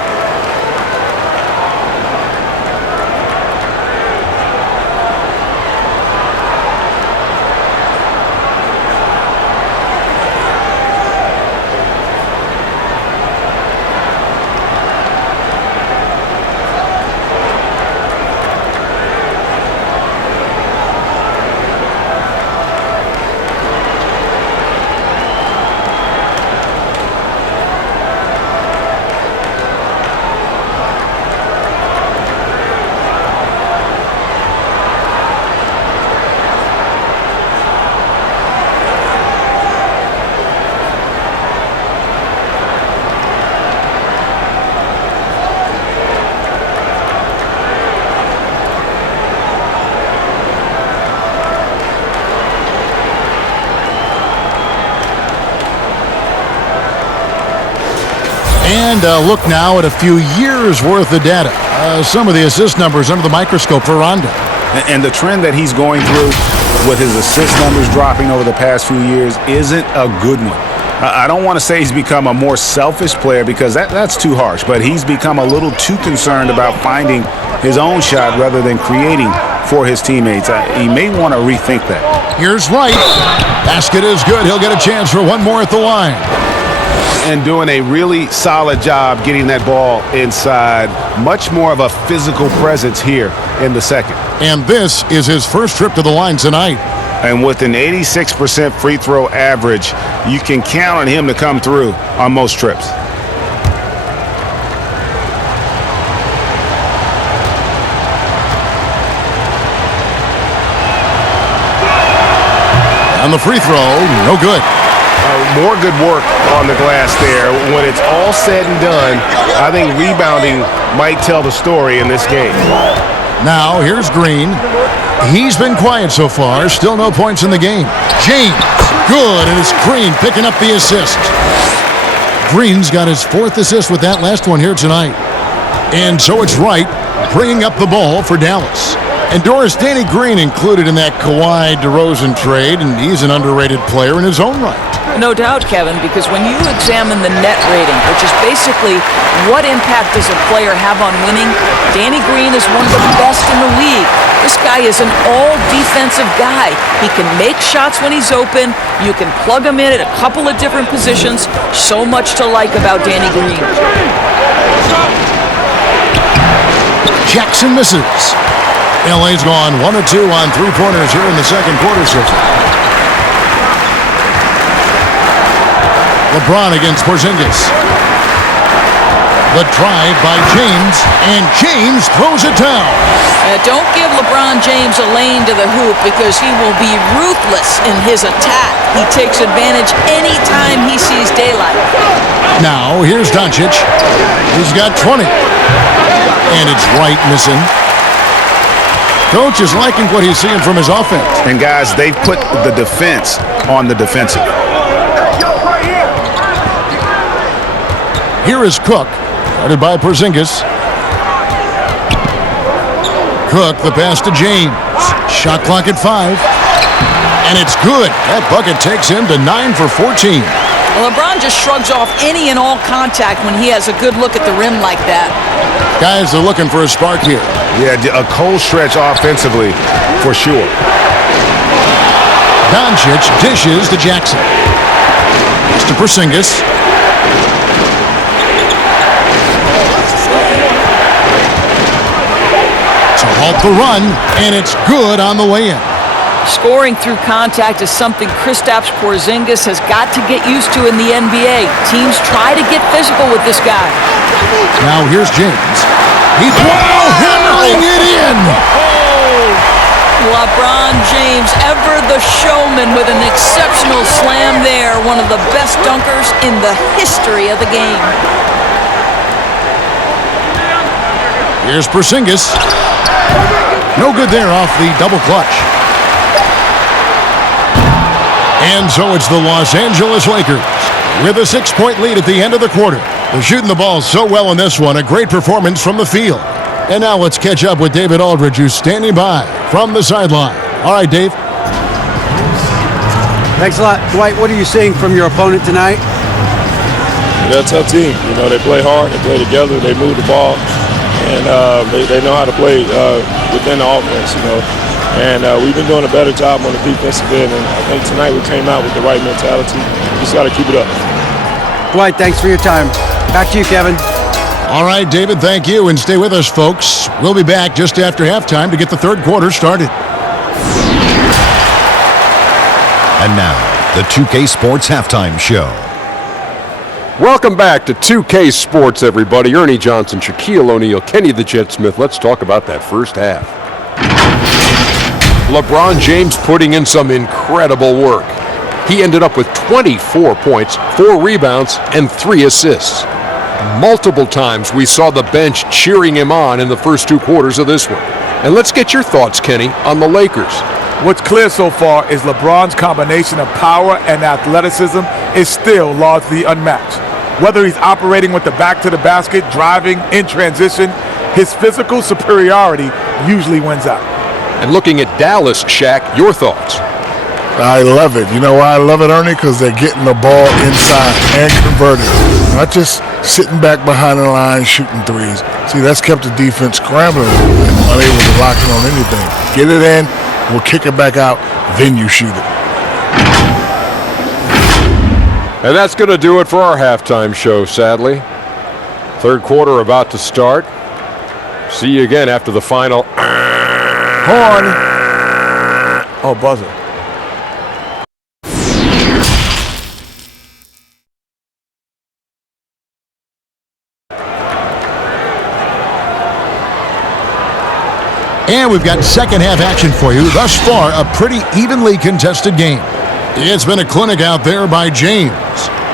And look now at a few years' worth of data. Some of the assist numbers under the microscope for Rondo. And the trend that he's going through with his assist numbers dropping over the past few years isn't a good one. I don't want to say he's become a more selfish player because that's too harsh, but he's become a little too concerned about finding his own shot rather than creating for his teammates. He may want to rethink that. Here's Wright. Basket is good. He'll get a chance for one more at the line. And doing a really solid job getting that ball inside. Much more of a physical presence here in the second. And this is his first trip to the line tonight. And with an 86% free throw average, you can count on him to come through on most trips. On the free throw, no good. More good work on the glass there. When it's all said and done, I think rebounding might tell the story in this game. Now, here's Green. He's been quiet so far. Still no points in the game. James, good, and it's Green picking up the assist. Green's got his 4th assist with that last one here tonight. And so it's Wright bringing up the ball for Dallas. And Doris, Danny Green included in that Kawhi DeRozan trade, and he's an underrated player in his own right. No doubt, Kevin, because when you examine the net rating, which is basically what impact does a player have on winning, Danny Green is one of the best in the league. This guy is an all-defensive guy. He can make shots when he's open. You can plug him in at a couple of different positions. So much to like about Danny Green. Jackson misses. LA's gone 1 of 2 on 3-pointers here in the second quarter so far. LeBron against Porzingis. The drive by James, and James throws it down. Don't give LeBron James a lane to the hoop because he will be ruthless in his attack. He takes advantage anytime he sees daylight. Now, here's Doncic. He's got 20. And it's Wright missing. Coach is liking what he's seeing from his offense. And guys, they've put the defense on the defensive. Here is Cook, guarded by Porzingis. Cook, the pass to James. Shot clock at 5. And it's good. That bucket takes him to 9 for 14. LeBron just shrugs off any and all contact when he has a good look at the rim like that. Guys are looking for a spark here. Yeah, a cold stretch offensively, for sure. Doncic dishes to Jackson. It's to Porzingis. To halt the run, and it's good on the way in. Scoring through contact is something Kristaps Porzingis has got to get used to in the NBA. Teams try to get physical with this guy. Now here's James. He's hammering it in. LeBron James, ever the showman with an exceptional slam there. One of the best dunkers in the history of the game. Here's Porzingis. No good there off the double clutch. And so it's the Los Angeles Lakers with a 6-point lead at the end of the quarter. They're shooting the ball so well in this one. A great performance from the field. And now let's catch up with David Aldridge, who's standing by from the sideline. All right, Dave. Thanks a lot. Dwight, what are you seeing from your opponent tonight? They're a tough team. You know, they play hard, they play together, they move the ball, and they know how to play within the offense, you know. And we've been doing a better job on the defensive end, and I think tonight we came out with the right mentality. Just got to keep it up. Dwight, thanks for your time. Back to you, Kevin. All right, David, thank you, and stay with us, folks. We'll be back just after halftime to get the third quarter started. And now, the 2K Sports Halftime Show. Welcome back to 2K Sports, everybody. Ernie Johnson, Shaquille O'Neal, Kenny the Jet Smith. Let's talk about that first half. LeBron James putting in some incredible work. He ended up with 24 points, 4 rebounds, and 3 assists. Multiple times we saw the bench cheering him on in the first 2 quarters of this one. And let's get your thoughts, Kenny, on the Lakers. What's clear so far is LeBron's combination of power and athleticism is still largely unmatched. Whether he's operating with the back to the basket, driving, in transition, his physical superiority usually wins out. And looking at Dallas, Shaq, your thoughts? I love it. You know why I love it, Ernie? Because they're getting the ball inside and converting. Not just sitting back behind the line shooting threes. See, that's kept the defense scrambling and unable to lock in on anything. Get it in, we'll kick it back out, then you shoot it. And that's going to do it for our halftime show, sadly. Third quarter about to start. See you again after the final. Horn. Oh, buzzer. And we've got second half action for you. Thus far, a pretty evenly contested game. It's been a clinic out there by James.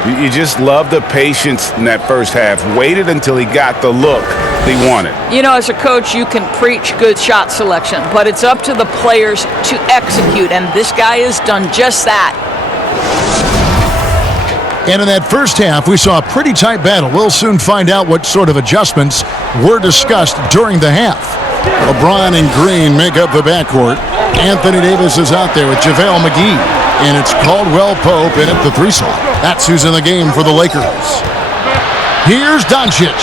You just love the patience in that first half. Waited until he got the look he wanted. You know, as a coach, you can preach good shot selection, but it's up to the players to execute, and this guy has done just that. And in that first half, we saw a pretty tight battle. We'll soon find out what sort of adjustments were discussed during the half. LeBron and Green make up the backcourt. Anthony Davis is out there with JaVale McGee. And it's Caldwell Pope in at the 3 slot. That's who's in the game for the Lakers. Here's Doncic.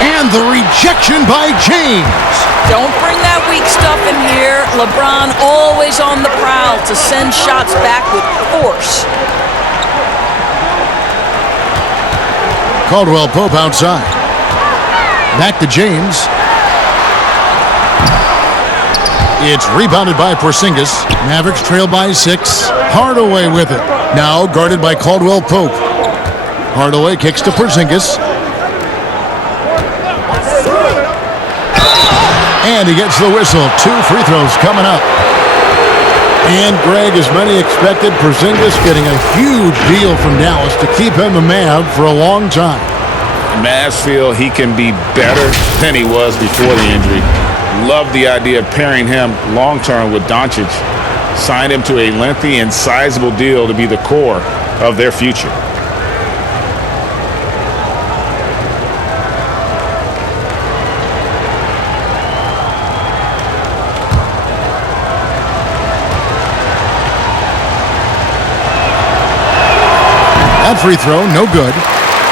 And the rejection by James. Don't bring that weak stuff in here. LeBron always on the prowl to send shots back with force. Caldwell Pope outside. Back to James. It's rebounded by Porzingis. Mavericks trail by 6. Hardaway with it. Now guarded by Caldwell Pope. Hardaway kicks to Porzingis. And he gets the whistle. 2 free throws coming up. And Greg, as many expected, Porzingis getting a huge deal from Dallas to keep him a Mav for a long time. Mavs feel he can be better than he was before the injury. Love the idea of pairing him long-term with Doncic. Signed him to a lengthy and sizable deal to be the core of their future. That free throw, no good.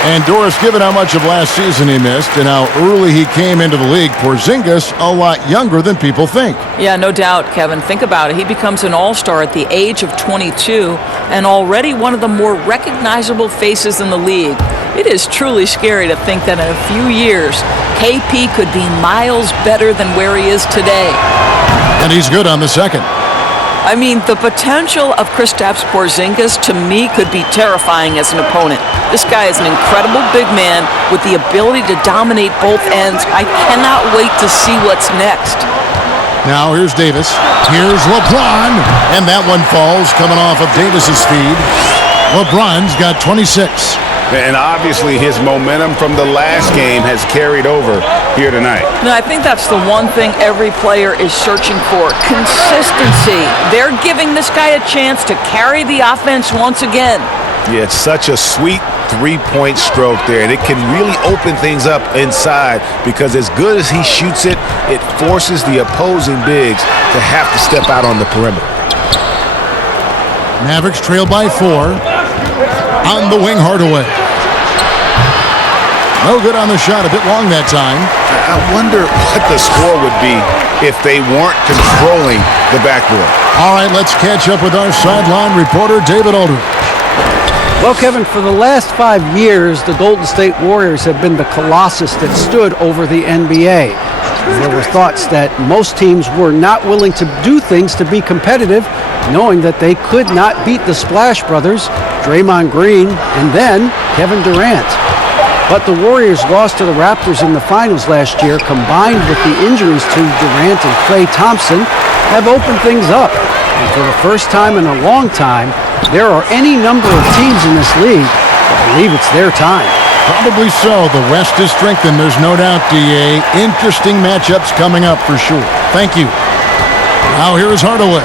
And Doris, given how much of last season he missed and how early he came into the league, Porzingis a lot younger than people think. Yeah, no doubt, Kevin. Think about it. He becomes an all-star at the age of 22 and already one of the more recognizable faces in the league. It is truly scary to think that in a few years, KP could be miles better than where he is today. And he's good on the second. I mean, the potential of Kristaps Porzingis, to me, could be terrifying as an opponent. This guy is an incredible big man with the ability to dominate both ends. I cannot wait to see what's next. Now here's Davis. Here's LeBron. And that one falls coming off of Davis's feed. LeBron's got 26. And obviously his momentum from the last game has carried over here tonight. No, I think that's the one thing every player is searching for. Consistency. They're giving this guy a chance to carry the offense once again. Yeah, it's such a sweet three-point stroke there, and it can really open things up inside because as good as he shoots it, it forces the opposing bigs to have to step out on the perimeter. Mavericks trail by 4. On the wing, Hardaway. No good on the shot, a bit long that time. I wonder what the score would be if they weren't controlling the backboard. All right, let's catch up with our sideline reporter, David Aldridge. Well, Kevin, for the last 5 years, the Golden State Warriors have been the colossus that stood over the NBA. There were thoughts that most teams were not willing to do things to be competitive, knowing that they could not beat the Splash Brothers, Draymond Green, and then Kevin Durant. But the Warriors lost to the Raptors in the finals last year, combined with the injuries to Durant and Klay Thompson, have opened things up. And for the first time in a long time, there are any number of teams in this league that believe it's their time. Probably so. The West is strengthened, there's no doubt, DA. Interesting matchups coming up for sure. Thank you. Now here is Hardaway.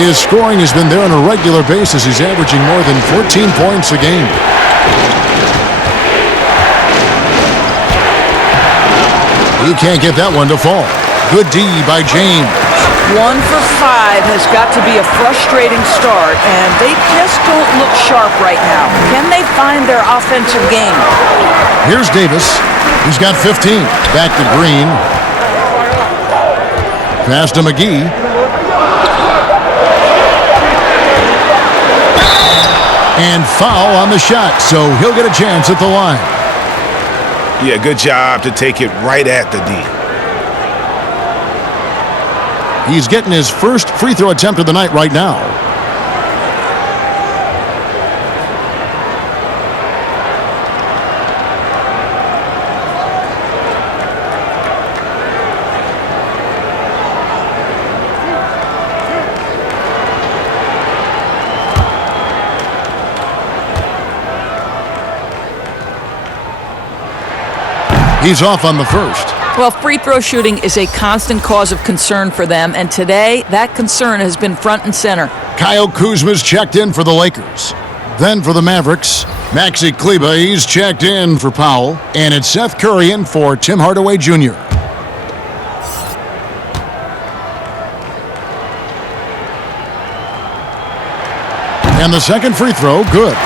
His scoring has been there on a regular basis. He's averaging more than 14 points a game. He can't get that one to fall. Good D by James. 1 for 5 has got to be a frustrating start, and they just don't look sharp right now. Can they find their offensive game? Here's Davis. He's got 15. Back to Green. Pass to McGee. And foul on the shot, so he'll get a chance at the line. Yeah, good job to take it right at the D. He's getting his first free throw attempt of the night right now. He's off on the first. Well, free throw shooting is a constant cause of concern for them, and today that concern has been front and center. Kyle Kuzma's checked in for the Lakers. Then for the Mavericks, Maxi Kleber, he's checked in for Powell. And it's Seth Curry in for Tim Hardaway Jr. And the second free throw, good.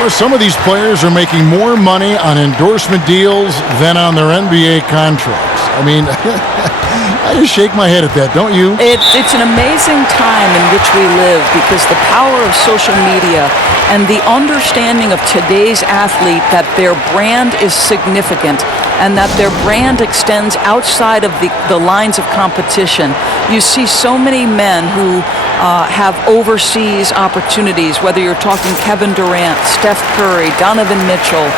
Well, some of these players are making more money on endorsement deals than on their NBA contracts. I mean, I just shake my head at that, don't you? It's an amazing time in which we live because the power of social media and the understanding of today's athlete that their brand is significant and that their brand extends outside of the lines of competition. You see so many men who have overseas opportunities, whether you're talking Kevin Durant, Steph Curry, Donovan Mitchell.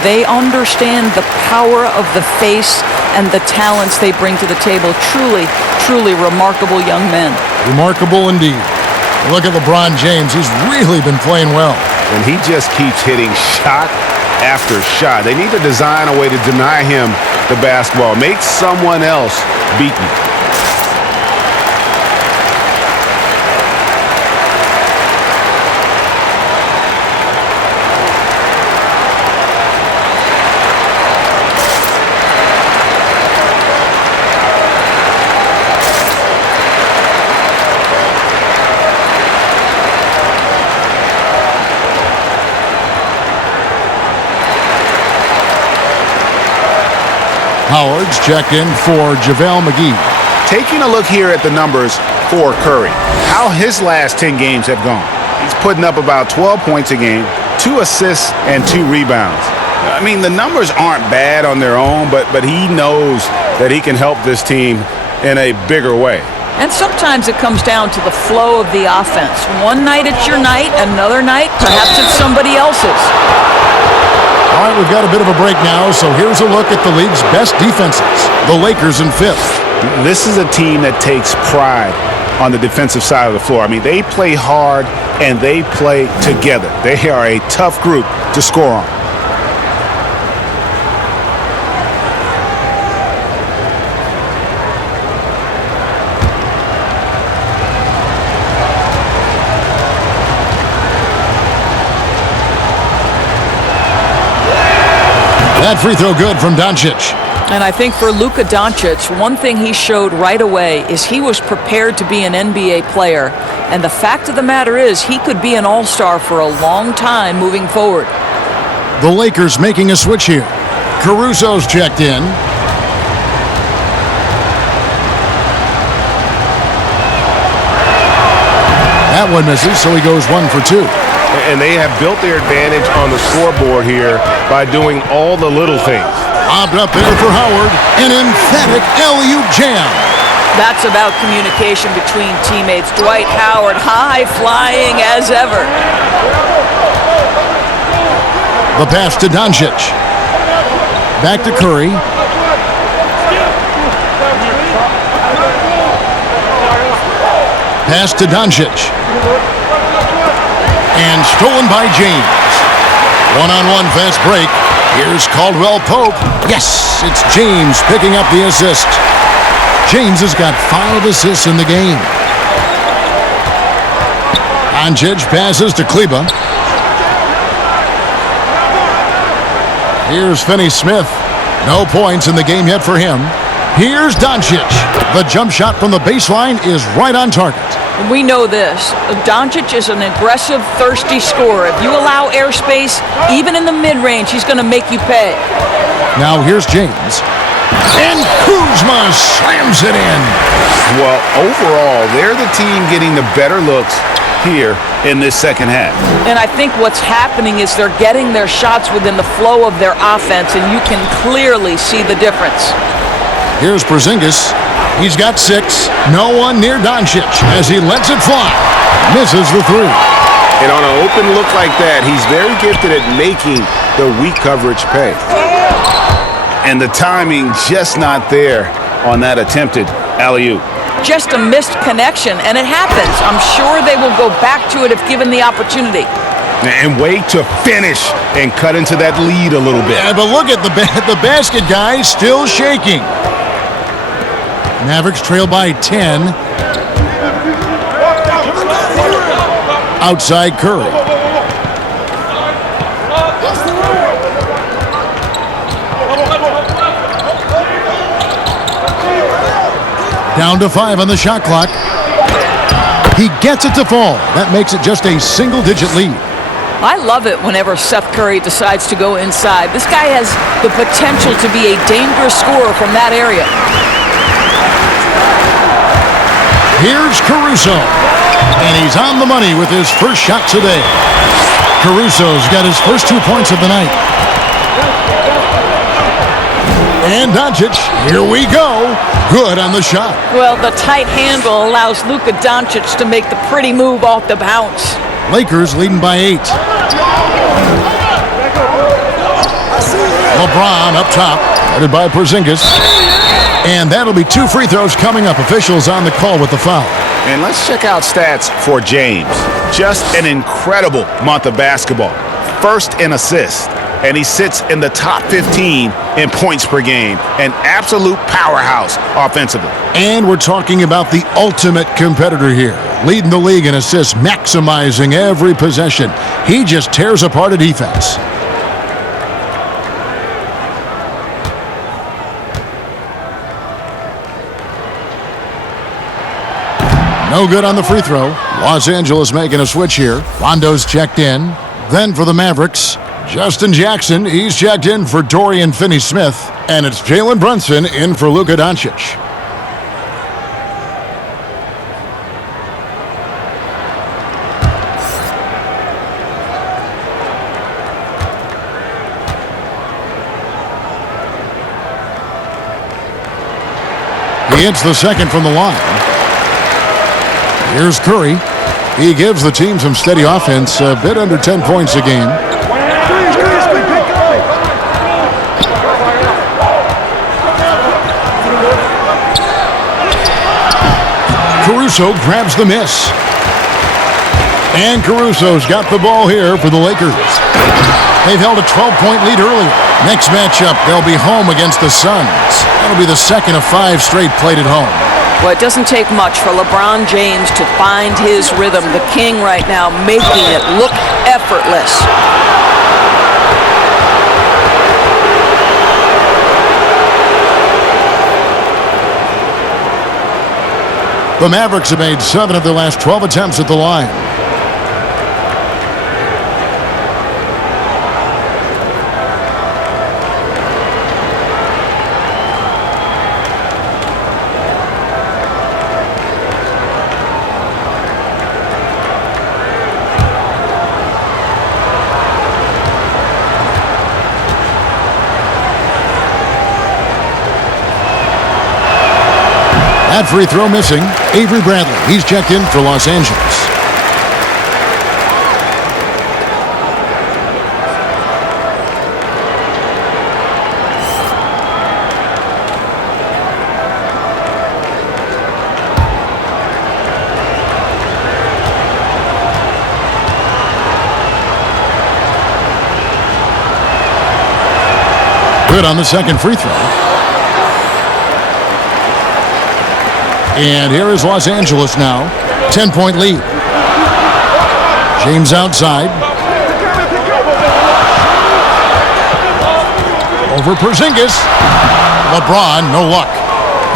They understand the power of the face and the talents they bring to the table. Truly, truly remarkable young men. Remarkable indeed. Look at LeBron James. He's really been playing well. And he just keeps hitting shot after shot. They need to design a way to deny him the basketball. Make someone else beat him. Howard's checked in for JaVale McGee. Taking a look here at the numbers for Curry, how his last 10 games have gone. He's putting up about 12 points a game, 2 assists, and 2 rebounds. I mean, the numbers aren't bad on their own, but he knows that he can help this team in a bigger way. And sometimes it comes down to the flow of the offense. One night it's your night, another night perhaps it's somebody else's. All right, we've got a bit of a break now, so here's a look at the league's best defenses. The Lakers in 5th. This is a team that takes pride on the defensive side of the floor. I mean, they play hard and they play together. They are a tough group to score on. That free throw good from Doncic. And I think for Luka Doncic, one thing he showed right away is he was prepared to be an NBA player. And the fact of the matter is he could be an all-star for a long time moving forward. The Lakers making a switch here. Caruso's checked in. That one misses, so he goes 1 for 2. And they have built their advantage on the scoreboard here by doing all the little things. Lobbed up there for Howard. An emphatic alley-oop jam. That's about communication between teammates. Dwight Howard high-flying as ever. The pass to Doncic. Back to Curry. Pass to Doncic. And stolen by James. One-on-one fast break. Here's Caldwell Pope. Yes, it's James picking up the assist. James has got 5 assists in the game. Doncic passes to Kleber. Here's Finney-Smith. No points in the game yet for him. Here's Doncic. The jump shot from the baseline is right on target. We know this. Doncic is an aggressive, thirsty scorer. If you allow airspace, even in the mid-range, he's going to make you pay. Now here's James. And Kuzma slams it in. Well, overall, they're the team getting the better looks here in this second half. And I think what's happening is they're getting their shots within the flow of their offense, and you can clearly see the difference. Here's Porzingis. He's got 6. No one near Doncic as he lets it fly. Misses the 3. And on an open look like that, he's very gifted at making the weak coverage pay. And the timing just not there on that attempted alley-oop. Just a missed connection, and it happens. I'm sure they will go back to it if given the opportunity. And way to finish and cut into that lead a little bit. Yeah, but look at the basket, guys, still shaking. Mavericks trail by 10. Outside Curry. Down to 5 on the shot clock. He gets it to fall. That makes it just a single-digit lead. I love it whenever Seth Curry decides to go inside. This guy has the potential to be a dangerous scorer from that area. Here's Caruso. And he's on the money with his first shot today. Caruso's got his first 2 points of the night. And Doncic, here we go. Good on the shot. Well, the tight handle allows Luka Doncic to make the pretty move off the bounce. Lakers leading by 8. LeBron up top, headed by Porzingis. And that'll be 2 free throws coming up. Officials on the call with the foul. And let's check out stats for James. Just an incredible month of basketball. First in assists. And he sits in the top 15 in points per game. An absolute powerhouse offensively. And we're talking about the ultimate competitor here. Leading the league in assists, maximizing every possession. He just tears apart a defense. No good on the free throw. Los Angeles making a switch here. Rondo's checked in. Then for the Mavericks, Justin Jackson. He's checked in for Dorian Finney-Smith. And it's Jalen Brunson in for Luka Doncic. He hits the second from the line. Here's Curry. He gives the team some steady offense, a bit under 10 points a game. Caruso grabs the miss. And Caruso's got the ball here for the Lakers. They've held a 12-point lead earlier. Next matchup, they'll be home against the Suns. That'll be the second of 5 straight played at home. Well, it doesn't take much for LeBron James to find his rhythm. The king right now making it look effortless. The Mavericks have made 7 of their last 12 attempts at the line. That free throw missing. Avery Bradley, he's checked in for Los Angeles. Good on the second free throw. And here is Los Angeles now. 10-point lead. James outside. Over Porzingis. LeBron, no luck.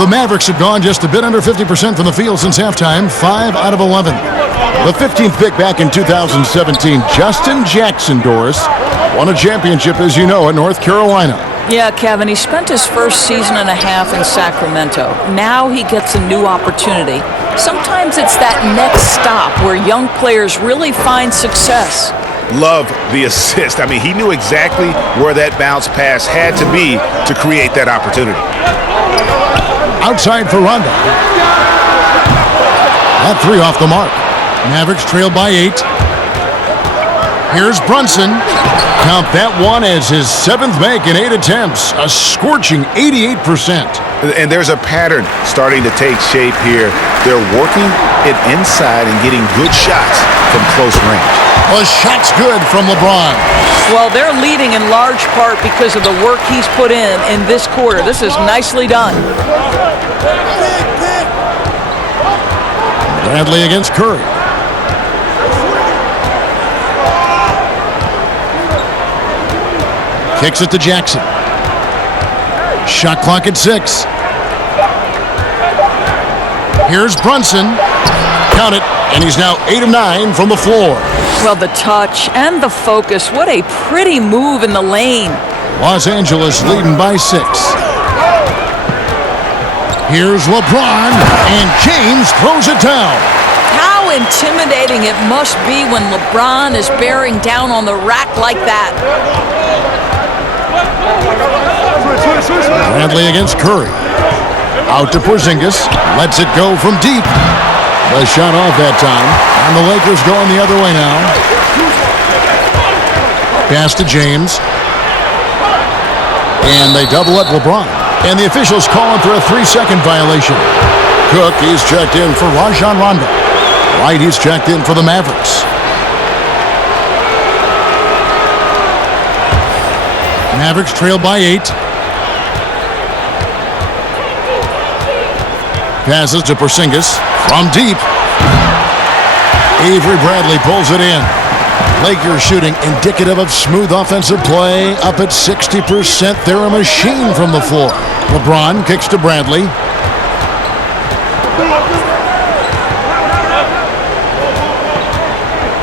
The Mavericks have gone just a bit under 50% from the field since halftime. 5 out of 11. The 15th pick back in 2017. Justin Jackson, Doris, won a championship, as you know, at North Carolina. Yeah, Kevin, he spent his first season and a half in Sacramento. Now he gets a new opportunity. Sometimes it's that next stop where young players really find success. Love the assist. I mean, he knew exactly where that bounce pass had to be to create that opportunity. Outside for Rondo. That 3 off the mark. Mavericks trail by 8. Here's Brunson. Count that one as his 7th make in 8 attempts. A scorching 88%. And there's a pattern starting to take shape here. They're working it inside and getting good shots from close range. The shot's good from LeBron. Well, they're leading in large part because of the work he's put in this quarter. This is nicely done. Bradley against Curry. Kicks it to Jackson. Shot clock at 6. Here's Brunson. Count it, and he's now 8 of 9 from the floor. Well, the touch and the focus. What a pretty move in the lane. Los Angeles leading by 6. Here's LeBron, and James throws it down. How intimidating it must be when LeBron is bearing down on the rack like that. Bradley against Curry. Out to Porzingis. Lets it go from deep. The shot off that time. And the Lakers going the other way now. Pass to James. And they double up LeBron. And the officials calling for a 3-second violation. Cook, he's checked in for Rajon Rondo. White, he's checked in for the Mavericks. Mavericks trail by 8. Passes to Porzingis from deep. Avery Bradley pulls it in. Lakers shooting indicative of smooth offensive play, up at 60%. They're a machine from the floor. LeBron kicks to Bradley.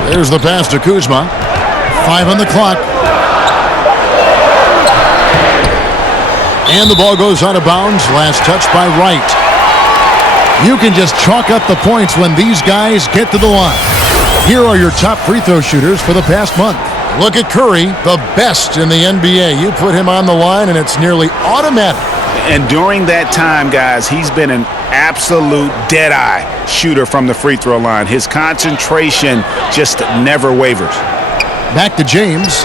There's the pass to Kuzma. 5 on the clock. And the ball goes out of bounds. Last touch by Wright. You can just chalk up the points when these guys get to the line. Here are your top free throw shooters for the past month. Look at Curry, the best in the NBA. You put him on the line and it's nearly automatic. And during that time, guys, he's been an absolute dead-eye shooter from the free throw line. His concentration just never wavers. Back to James.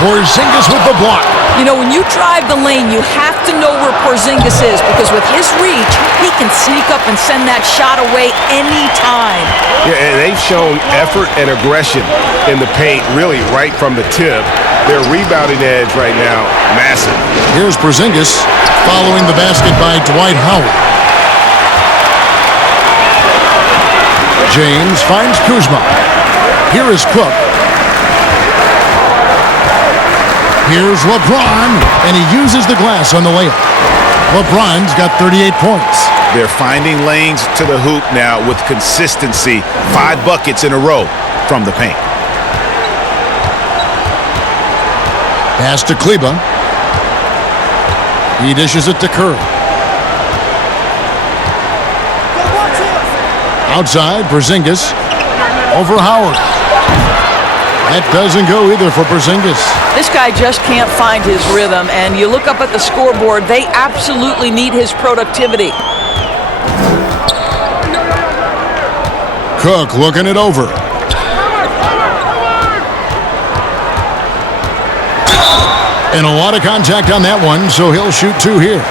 Porzingis with the block. You know, when you drive the lane, you have to know where Porzingis is because with his reach, he can sneak up and send that shot away anytime. Yeah, and they've shown effort and aggression in the paint, really right from the tip. Their rebounding edge right now, massive. Here's Porzingis following the basket by Dwight Howard. James finds Kuzma. Here is Cook. Here's LeBron, and he uses the glass on the layup. LeBron's got 38 points. They're finding lanes to the hoop now with consistency. 5 buckets in a row from the paint. Pass to Kleba. He dishes it to Curry. Outside, Porzingis. Over Howard. That doesn't go either for Porzingis. This guy just can't find his rhythm, and you look up at the scoreboard, they absolutely need his productivity. Cook looking it over. And a lot of contact on that one, so he'll shoot 2 here.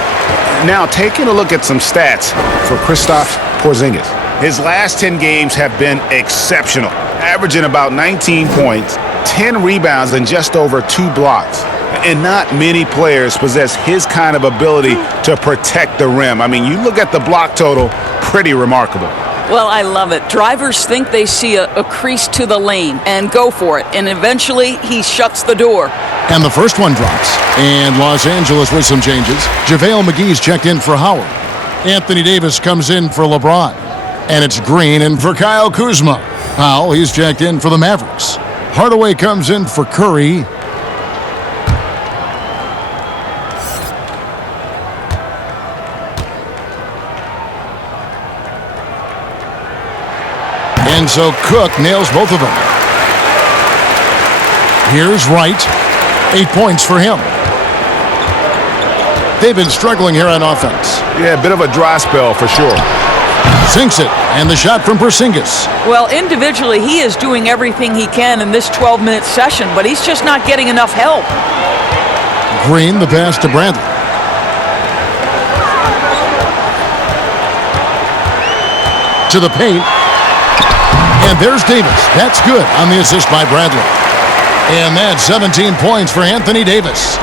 Now, taking a look at some stats for Kristaps Porzingis. His last 10 games have been exceptional, averaging about 19 points, 10 rebounds, and just over 2 blocks. And not many players possess his kind of ability to protect the rim. I mean, you look at the block total, pretty remarkable. Well, I love it. Drivers think they see a crease to the lane and go for it, and eventually he shuts the door. And the first one drops. And Los Angeles with some changes. JaVale McGee's checked in for Howard. Anthony Davis comes in for LeBron. And it's Green in for Kyle Kuzma. Powell, he's checked in for the Mavericks. Hardaway comes in for Curry. And so Cook nails both of them. Here's Wright. 8 points for him. They've been struggling here on offense. Yeah, a bit of a dry spell for sure. Sinks it, and the shot from Porzingis. Well, individually, he is doing everything he can in this 12-minute session, but he's just not getting enough help. Green, the pass to Bradley. To the paint. And there's Davis. That's good on the assist by Bradley. And that's 17 points for Anthony Davis.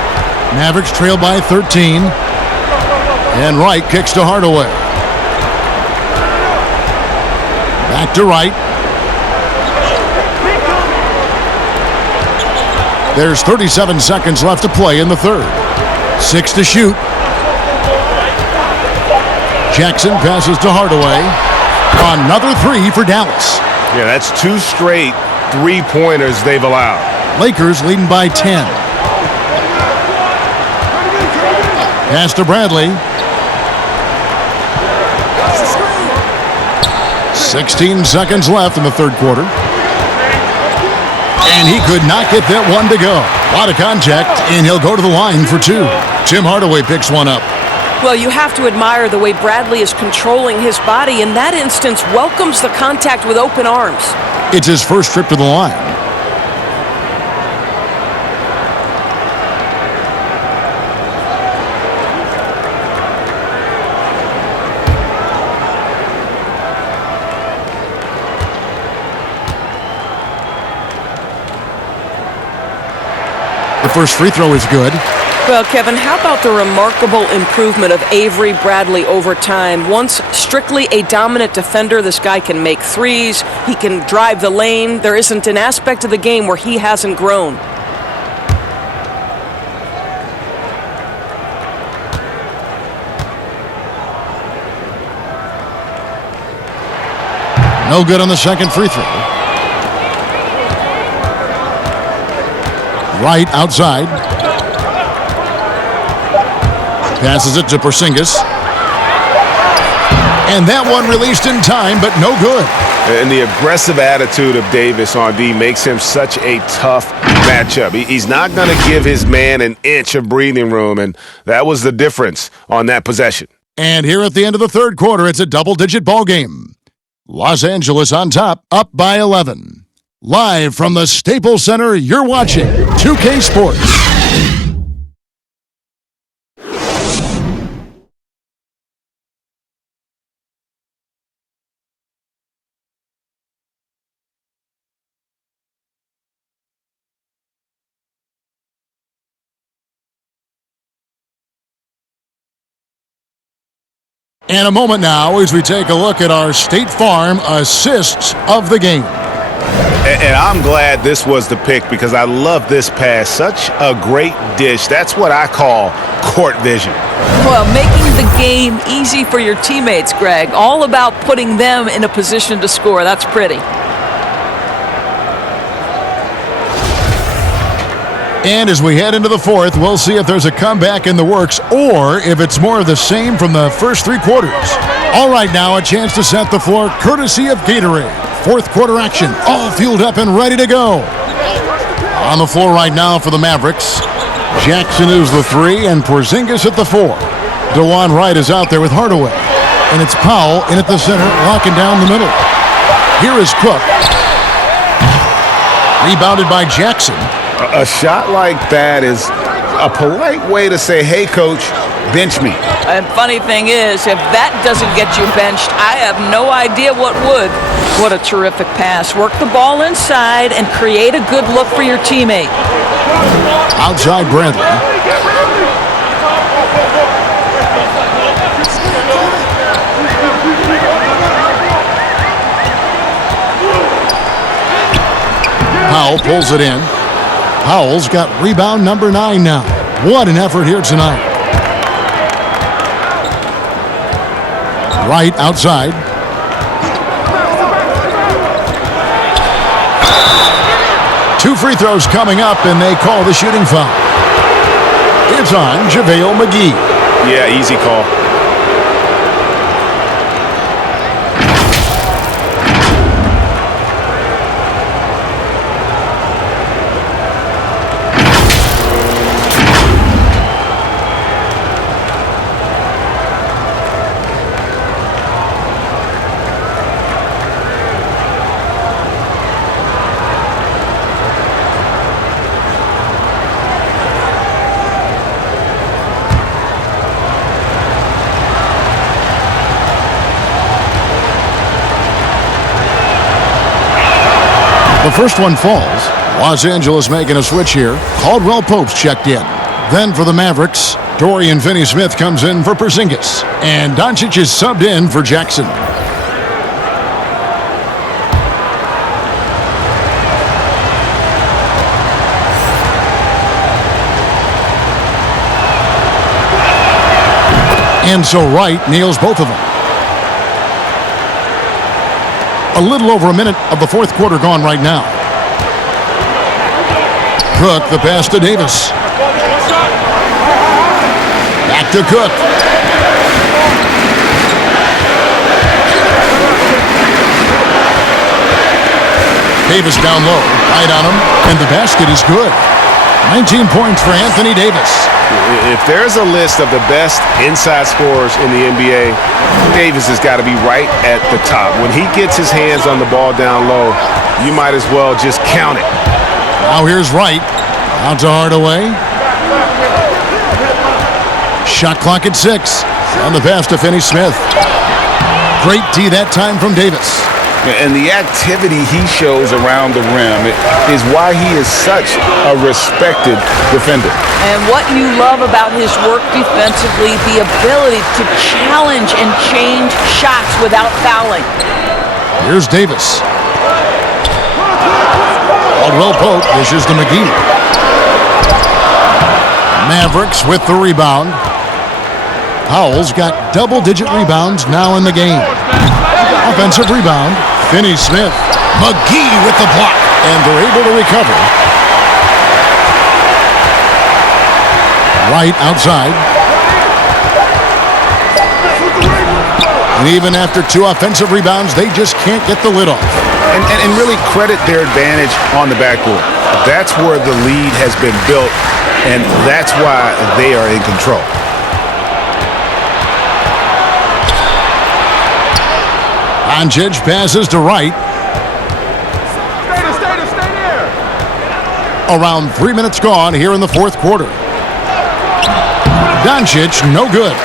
Mavericks trail by 13. And Wright kicks to Hardaway. Back to Wright. There's 37 seconds left to play in the third. 6 to shoot. Jackson passes to Hardaway. Another 3 for Dallas. Yeah, that's 2 straight three-pointers they've allowed. Lakers leading by 10. Pass to Bradley. 16 seconds left in the third quarter. And he could not get that one to go. A lot of contact, and he'll go to the line for 2. Tim Hardaway picks one up. Well, you have to admire the way Bradley is controlling his body. In that instance, welcomes the contact with open arms. It's his first trip to the line. The first free throw is good. Well, Kevin, how about the remarkable improvement of Avery Bradley over time? Once strictly a dominant defender, this guy can make threes. He can drive the lane. There isn't an aspect of the game where he hasn't grown. No good on the second free throw. Right outside. Passes it to Porzingis. And that one released in time, but no good. And the aggressive attitude of Davis on D makes him such a tough matchup. He's not going to give his man an inch of breathing room, and that was the difference on that possession. And here at the end of the third quarter, it's a double-digit ball game. Los Angeles on top, up by 11. Live from the Staples Center, you're watching 2K Sports. And a moment now as we take a look at our State Farm assists of the game. And I'm glad this was the pick because I love this pass. Such a great dish. That's what I call court vision. Well, making the game easy for your teammates, Greg. All about putting them in a position to score. That's pretty. And as we head into the fourth, we'll see if there's a comeback in the works or if it's more of the same from the first 3 quarters. All right, now a chance to set the floor courtesy of Gatorade. Fourth quarter action, all fueled up and ready to go. On the floor right now for the Mavericks. Jackson is the 3 and Porzingis at the 4. DeJuan Wright is out there with Hardaway. And it's Powell in at the center, locking down the middle. Here is Cook. Rebounded by Jackson. A shot like that is a polite way to say, hey, coach, bench me. And funny thing is, if that doesn't get you benched, I have no idea what would. What a terrific pass. Work the ball inside and create a good look for your teammate. Outside Bradley. Powell pulls it in. Powell's got rebound number 9 now. What an effort here tonight. Right outside. Two free throws coming up, and they call the shooting foul. It's on JaVale McGee. Yeah, easy call. The first one falls. Los Angeles making a switch here. Caldwell Pope's checked in. Then for the Mavericks, Dorian Finney-Smith comes in for Porzingis. And Doncic is subbed in for Jackson. And so Wright nails both of them. A little over a minute of the fourth quarter gone right now. Cook, the pass to Davis. Back to Cook. Davis down low, right on him, and the basket is good. 19 points for Anthony Davis. If there's a list of the best inside scorers in the NBA, Davis has got to be right at the top. When he gets his hands on the ball down low, you might as well just count it. Now here's Wright. Out to Hardaway. Shot clock at 6. On the pass to Finney-Smith. Great D that time from Davis. And the activity he shows around the rim is why he is such a respected defender. And what you love about his work defensively, the ability to challenge and change shots without fouling. Here's Davis. Caldwell Pope dishes to McGee. Mavericks with the rebound. Powell's got double-digit rebounds now in the game. Offensive rebound. Finney-Smith. McGee with the block. And they're able to recover. Right outside. And even after 2 offensive rebounds, they just can't get the lid off. And really credit their advantage on the backboard. That's where the lead has been built, and that's why they are in control. Doncic passes to Wright. Stay there. Around 3 minutes gone here in the fourth quarter. Doncic, no good.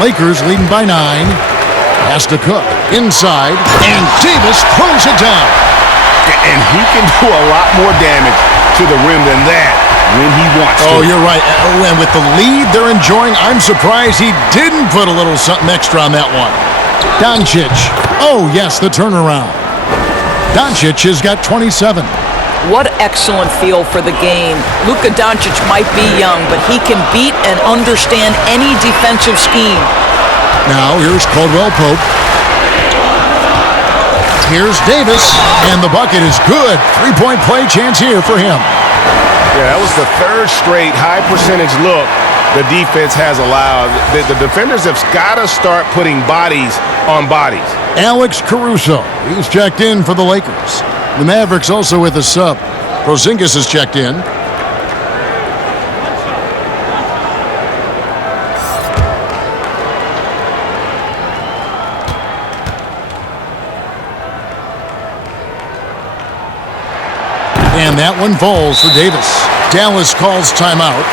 Lakers leading by 9. Pass to Cook. Inside. And Davis throws it down. And he can do a lot more damage to the rim than that when he wants to. Oh, you're right. And with the lead they're enjoying, I'm surprised he didn't put a little something extra on that one. Doncic. Oh, yes, the turnaround. Doncic has got 27. What excellent feel for the game. Luka Doncic might be young, but he can beat and understand any defensive scheme. Now here's Caldwell Pope. Here's Davis, and the bucket is good. 3-point play chance here for him. Yeah, that was the third straight high-percentage look the defense has allowed. The defenders have got to start putting bodies on bodies. Alex Caruso, he's checked in for the Lakers. The Mavericks also with a sub. Porzingis is checked in. And that one falls for Davis. Dallas calls timeout.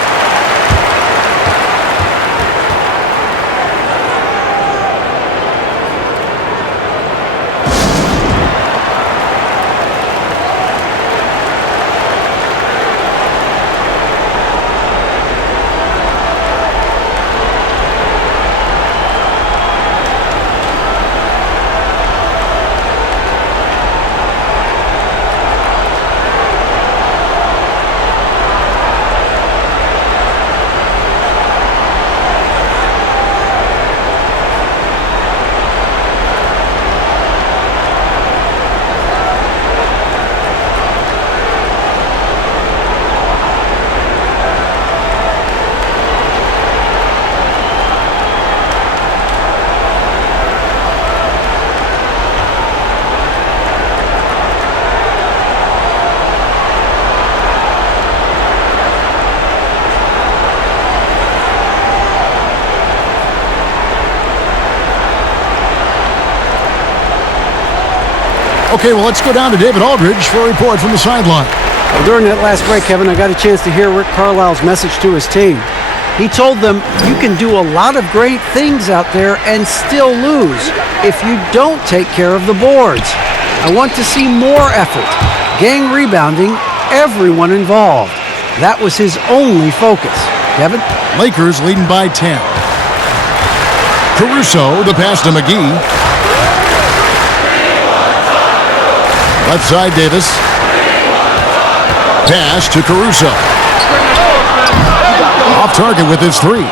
Okay, well, let's go down to David Aldridge for a report from the sideline. Well, during that last break, Kevin, I got a chance to hear Rick Carlisle's message to his team. He told them, you can do a lot of great things out there and still lose if you don't take care of the boards. I want to see more effort. gang rebounding, everyone involved. That was his only focus. Kevin? Lakers leading by 10. Caruso, the pass to McGee. Left side, Davis. Pass to Caruso. Off target with his three.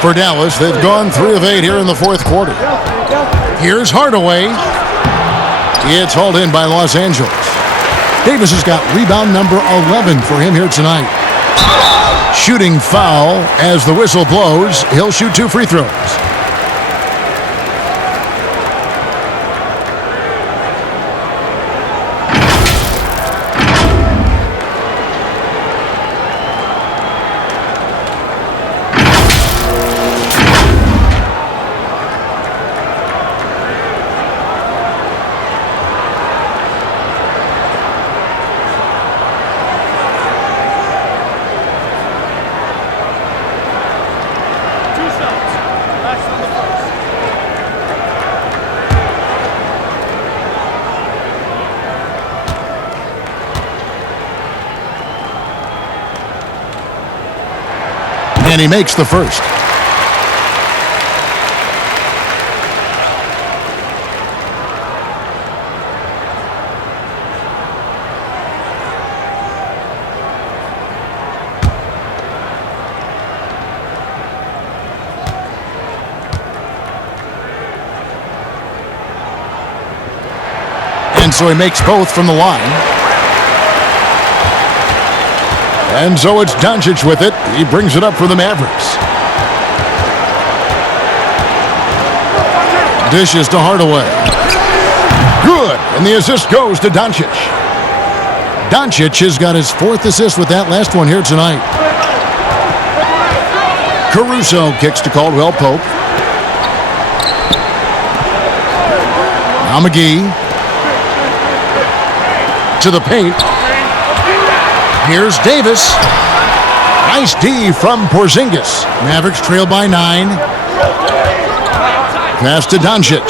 For Dallas, they've gone 3 of 8 here in the fourth quarter. Here's Hardaway. It's hauled in by Los Angeles. Davis has got rebound number 11 for him here tonight. Shooting foul as the whistle blows. He'll shoot 2 free throws. And he makes the first. And so he makes both from the line. And so it's Doncic with it. He brings it up for the Mavericks. Dishes to Hardaway. Good. And the assist goes to Doncic. Doncic has got his 4th assist with that last one here tonight. Caruso kicks to Caldwell Pope. Now McGee. To the paint. Here's Davis. Nice D from Porzingis. Mavericks trail by 9. Pass to Doncic.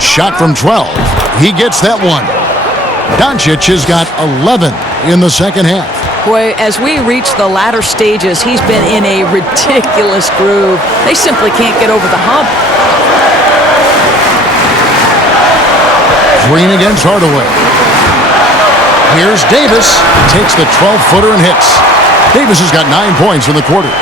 Shot from 12. He gets that one. Doncic has got 11 in the second half. Boy, as we reach the latter stages, he's been in a ridiculous groove. They simply can't get over the hump. Green against Hardaway. Here's Davis. Takes the 12-footer and hits. Davis has got 9 points in the quarter.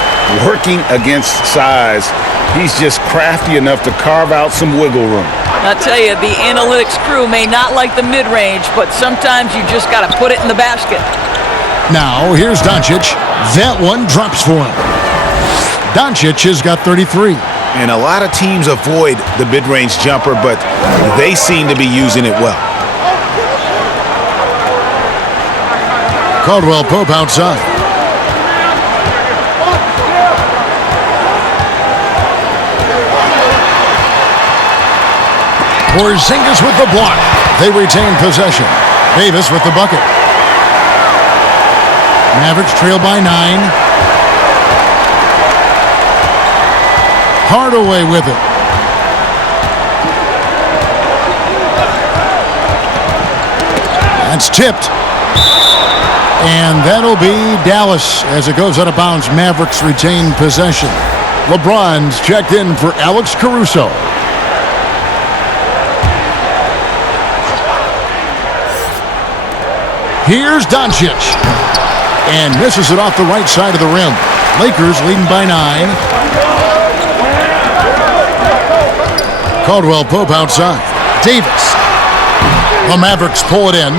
Working against size, he's just crafty enough to carve out some wiggle room. I tell you, the analytics crew may not like the mid-range, but sometimes you just got to put it in the basket. Now, here's Doncic. That one drops for him. Doncic has got 33. And a lot of teams avoid the mid-range jumper, but they seem to be using it well. Caldwell Pope outside. Porzingis with the block. They retain possession. Davis with the bucket. Mavericks trail by 9. Hardaway with it. That's tipped. And that'll be Dallas as it goes out of bounds. Mavericks retain possession. LeBron's checked in for Alex Caruso. Here's Doncic. And misses it off the right side of the rim. Lakers leading by 9. Caldwell Pope outside. Davis. The Mavericks pull it in.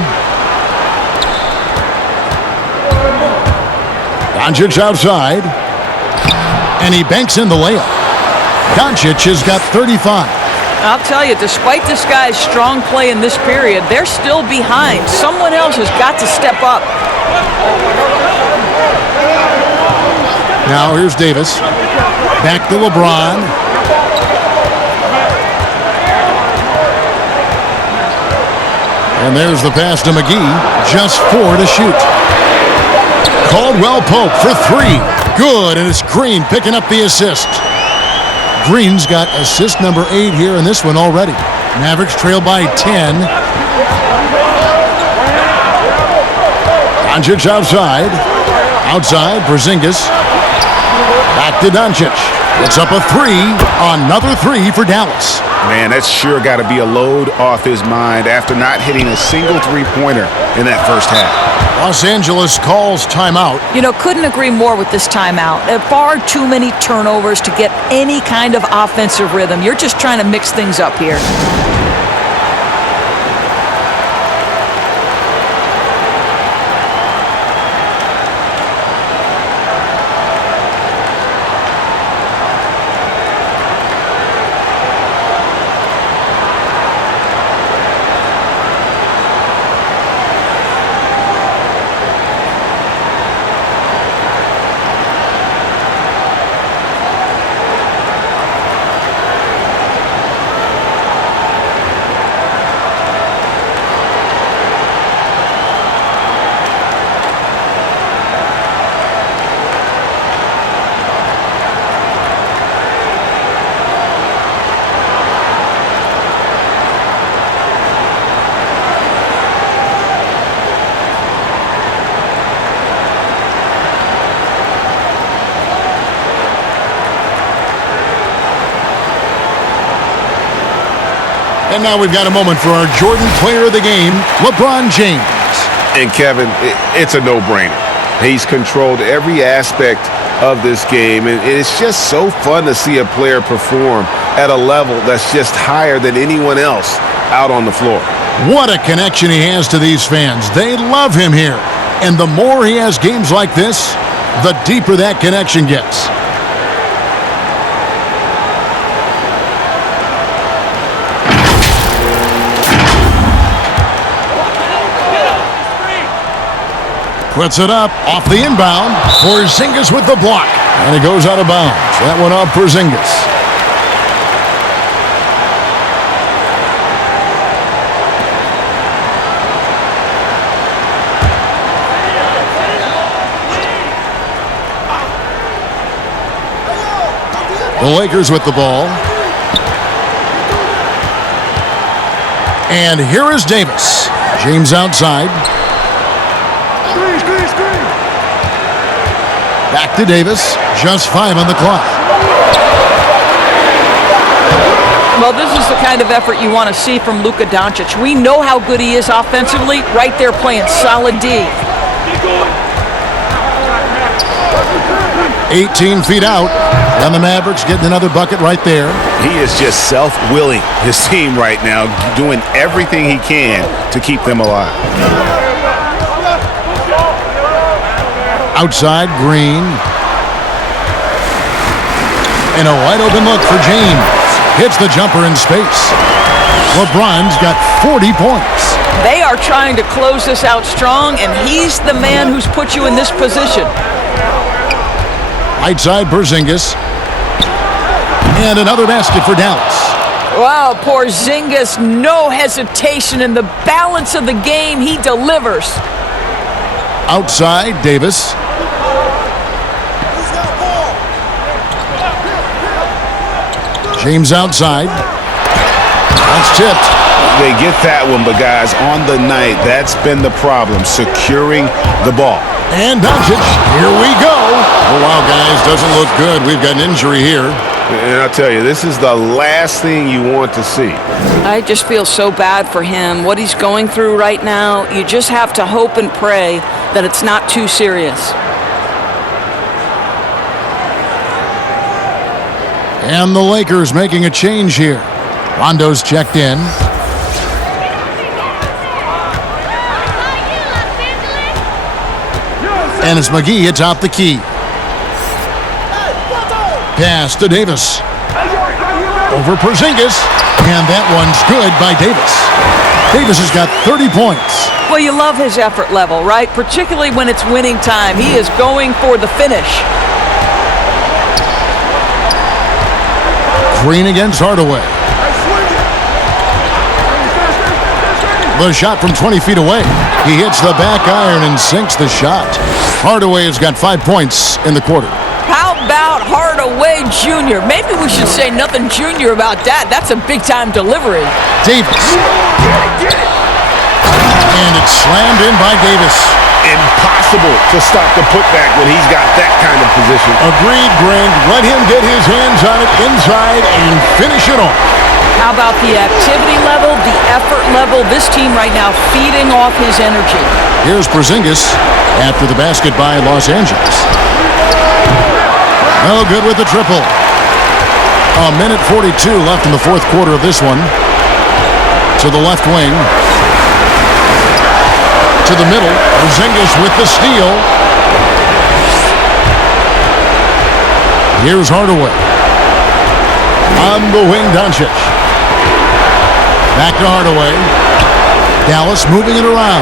Doncic outside. And he banks in the layup. Doncic has got 35. I'll tell you, despite this guy's strong play in this period, they're still behind. Someone else has got to step up. Now here's Davis. Back to LeBron. And there's the pass to McGee. Just 4 to shoot. Caldwell Pope for 3. Good, and it's Green picking up the assist. Green's got assist number 8 here in this one already. Mavericks trail by 10. Doncic outside. Outside, Porzingis. Back to Doncic. It's up a three. Another three for Dallas. Man, that's sure got to be a load off his mind after not hitting a single three-pointer in that first half. Los Angeles calls timeout. You know, couldn't agree more with this timeout. Far too many turnovers to get any kind of offensive rhythm. You're just trying to mix things up here. And now we've got a moment for our Jordan Player of the Game, LeBron James. And Kevin, it's a no-brainer. He's controlled every aspect of this game, and it's just so fun to see a player perform at a level that's just higher than anyone else out on the floor. What a connection he has to these fans. They love him here. And the more he has games like this, the deeper that connection gets. Puts it up off the inbound. Porzingis with the block. And it goes out of bounds. That one off Porzingis. The Lakers with the ball. And here is Davis. James outside. Back to Davis. Just 5 on the clock. Well, this is the kind of effort you want to see from Luka Doncic. We know how good he is offensively. Right there playing solid D. 18 feet out. And the Mavericks getting another bucket right there. He is just self-willing his team right now, doing everything he can to keep them alive. Outside, Green. And a wide open look for James. Hits the jumper in space. LeBron's got 40 points. They are trying to close this out strong, and he's the man who's put you in this position. Outside, Porzingis. And another basket for Dallas. Wow, Porzingis, no hesitation in the balance of the game. He delivers. Outside, Davis. James outside. That's tipped. They get that one, but guys, on the night, that's been the problem, securing the ball. And Doncic, here we go. Oh, wow, guys, doesn't look good. We've got an injury here. And I'll tell you, this is the last thing you want to see. I just feel so bad for him. What he's going through right now, you just have to hope and pray that it's not too serious. And the Lakers making a change here. Rondo's checked in. And it's McGee atop the key. Pass to Davis. Over Porzingis. And that one's good by Davis. Davis has got 30 points. Well, you love his effort level, right? Particularly when it's winning time. He is going for the finish. Green against Hardaway. The shot from 20 feet away. He hits the back iron and sinks the shot. Hardaway has got 5 points in the quarter. How about Hardaway Jr.? Maybe we should say nothing junior about that. That's a big-time delivery. Davis. And it's slammed in by Davis. Impossible to stop the putback when he's got that kind of position. Agreed, Greg. Let him get his hands on it inside and finish it off. How about the activity level, the effort level? This team right now feeding off his energy. Here's Porzingis after the basket by Los Angeles. No good with the triple. A minute 42 left in the fourth quarter of this one. To the left wing. To the middle. Porzingis with the steal. Here's Hardaway. On the wing, Doncic. Back to Hardaway. Dallas moving it around.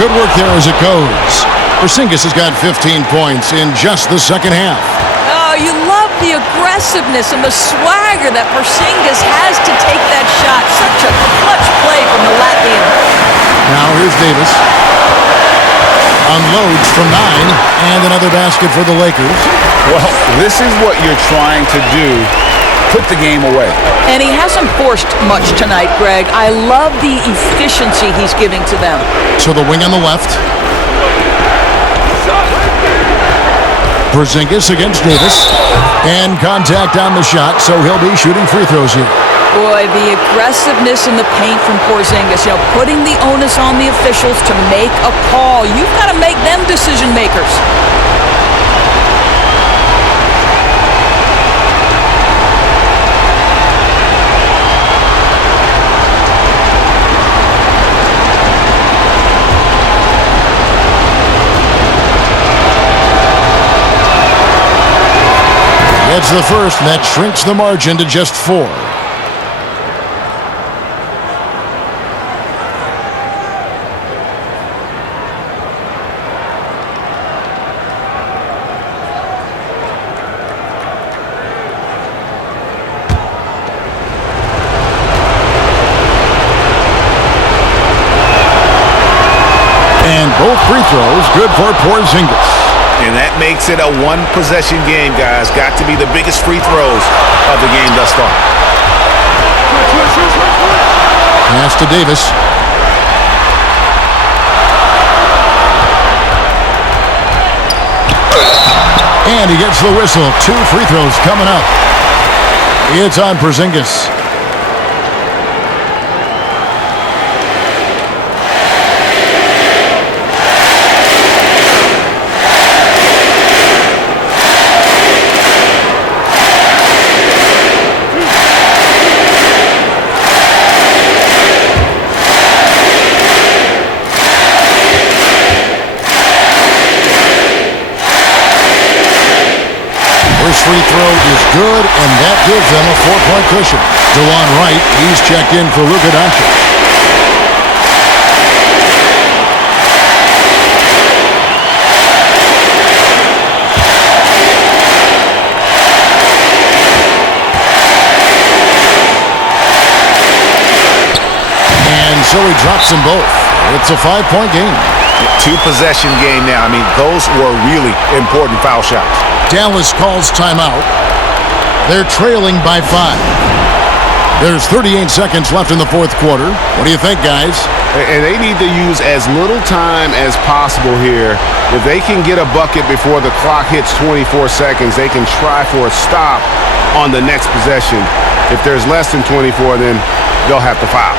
Good work there as it goes. Porzingis has got 15 points in just the second half. Oh, you love the aggressiveness and the swagger that Porzingis has to take that shot. Such a clutch play from the Latvian. Now here's Davis. Unloads from 9, and another basket for the Lakers. Well, this is what you're trying to do. Put the game away. And he hasn't forced much tonight, Greg. I love the efficiency he's giving to them. To the wing on the left. Porzingis against Davis. And contact on the shot, so he'll be shooting free throws here. Boy, the aggressiveness in the paint from Porzingis, putting the onus on the officials to make a call. You've got to make them decision makers. It's the first, and that shrinks the margin to just 4. And both free throws good for Porzingis. And that makes it a one-possession game, guys. Got to be the biggest free throws of the game thus far. Pass to Davis. And he gets the whistle. 2 free throws coming up. It's on Porzingis. Free throw is good, and that gives them a 4-point cushion. DeJuan Wright, he's checked in for Luka Doncic. And so he drops them both. It's a 5-point game. 2-possession game now. I mean, those were really important foul shots. Dallas calls timeout. They're trailing by 5. There's 38 seconds left in the fourth quarter. What do you think, guys? And they need to use as little time as possible here. If they can get a bucket before the clock hits 24 seconds, they can try for a stop on the next possession. If there's less than 24, then they'll have to foul.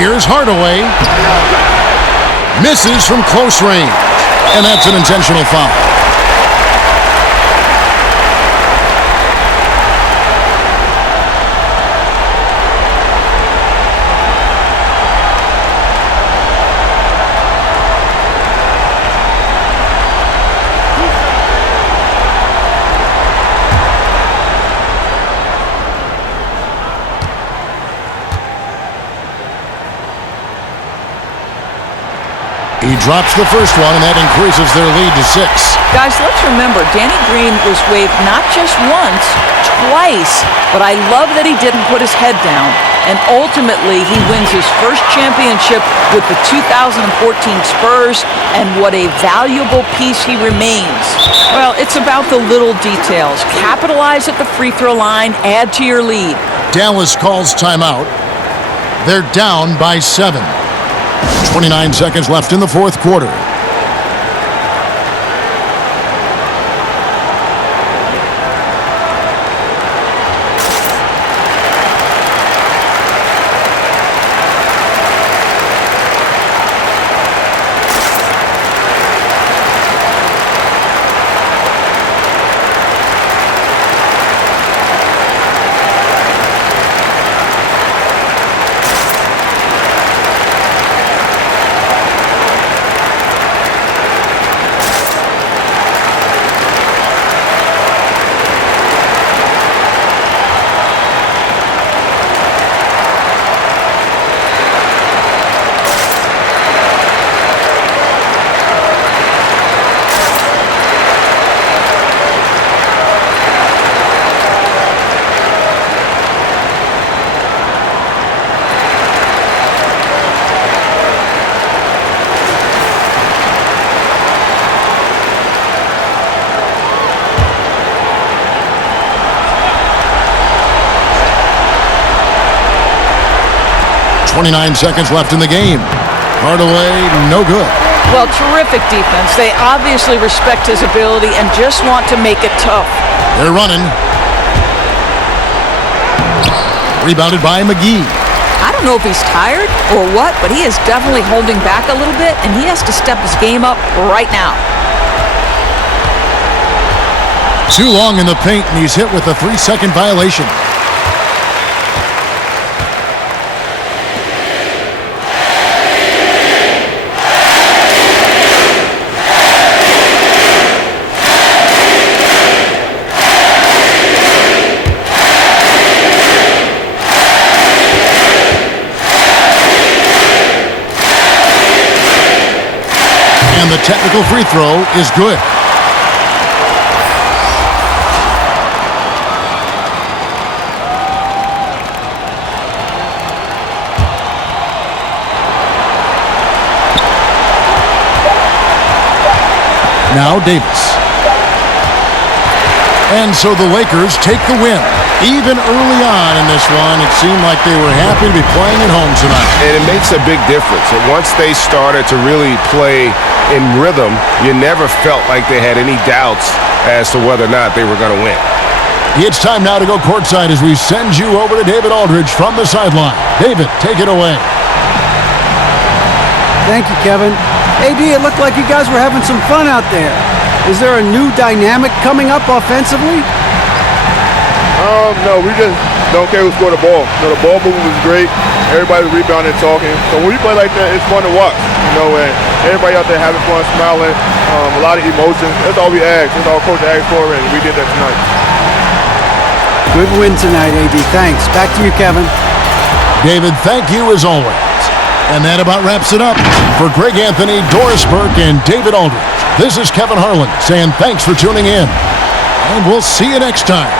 Here's Hardaway. Misses from close range. And that's an intentional foul. He drops the first one, and that increases their lead to 6. Guys, let's remember, Danny Green was waived not just once, twice. But I love that he didn't put his head down. And ultimately, he wins his first championship with the 2014 Spurs. And what a valuable piece he remains. Well, it's about the little details. Capitalize at the free throw line, add to your lead. Dallas calls timeout. They're down by 7. 29 seconds left in the fourth quarter. .29 seconds left in the game. Hardaway, no good. Well, terrific defense. They obviously respect his ability and just want to make it tough. They're running. Rebounded by McGee. I don't know if he's tired or what, but he is definitely holding back a little bit, and he has to step his game up right now. Too long in the paint, and he's hit with a 3-second violation. The technical free throw is good. Now Davis. And so the Lakers take the win. Even early on in this one, it seemed like they were happy to be playing at home tonight. And it makes a big difference. And once they started to really play in rhythm, you never felt like they had any doubts as to whether or not they were going to win. It's time now to go courtside as we send you over to David Aldridge from the sideline. David, take it away. Thank you, Kevin. AD, it looked like you guys were having some fun out there. Is there a new dynamic coming up offensively? No, we just don't care who scored the ball. The ball movement was great. Everybody's rebounding and talking. So when we play like that, it's fun to watch. And everybody out there having fun, smiling, a lot of emotions. That's all we ask. That's all coach asked for, and we did that tonight. Good win tonight, AD. Thanks. Back to you, Kevin. David, thank you as always. And that about wraps it up. For Greg Anthony, Doris Burke, and David Aldridge, this is Kevin Harlan saying thanks for tuning in. And we'll see you next time.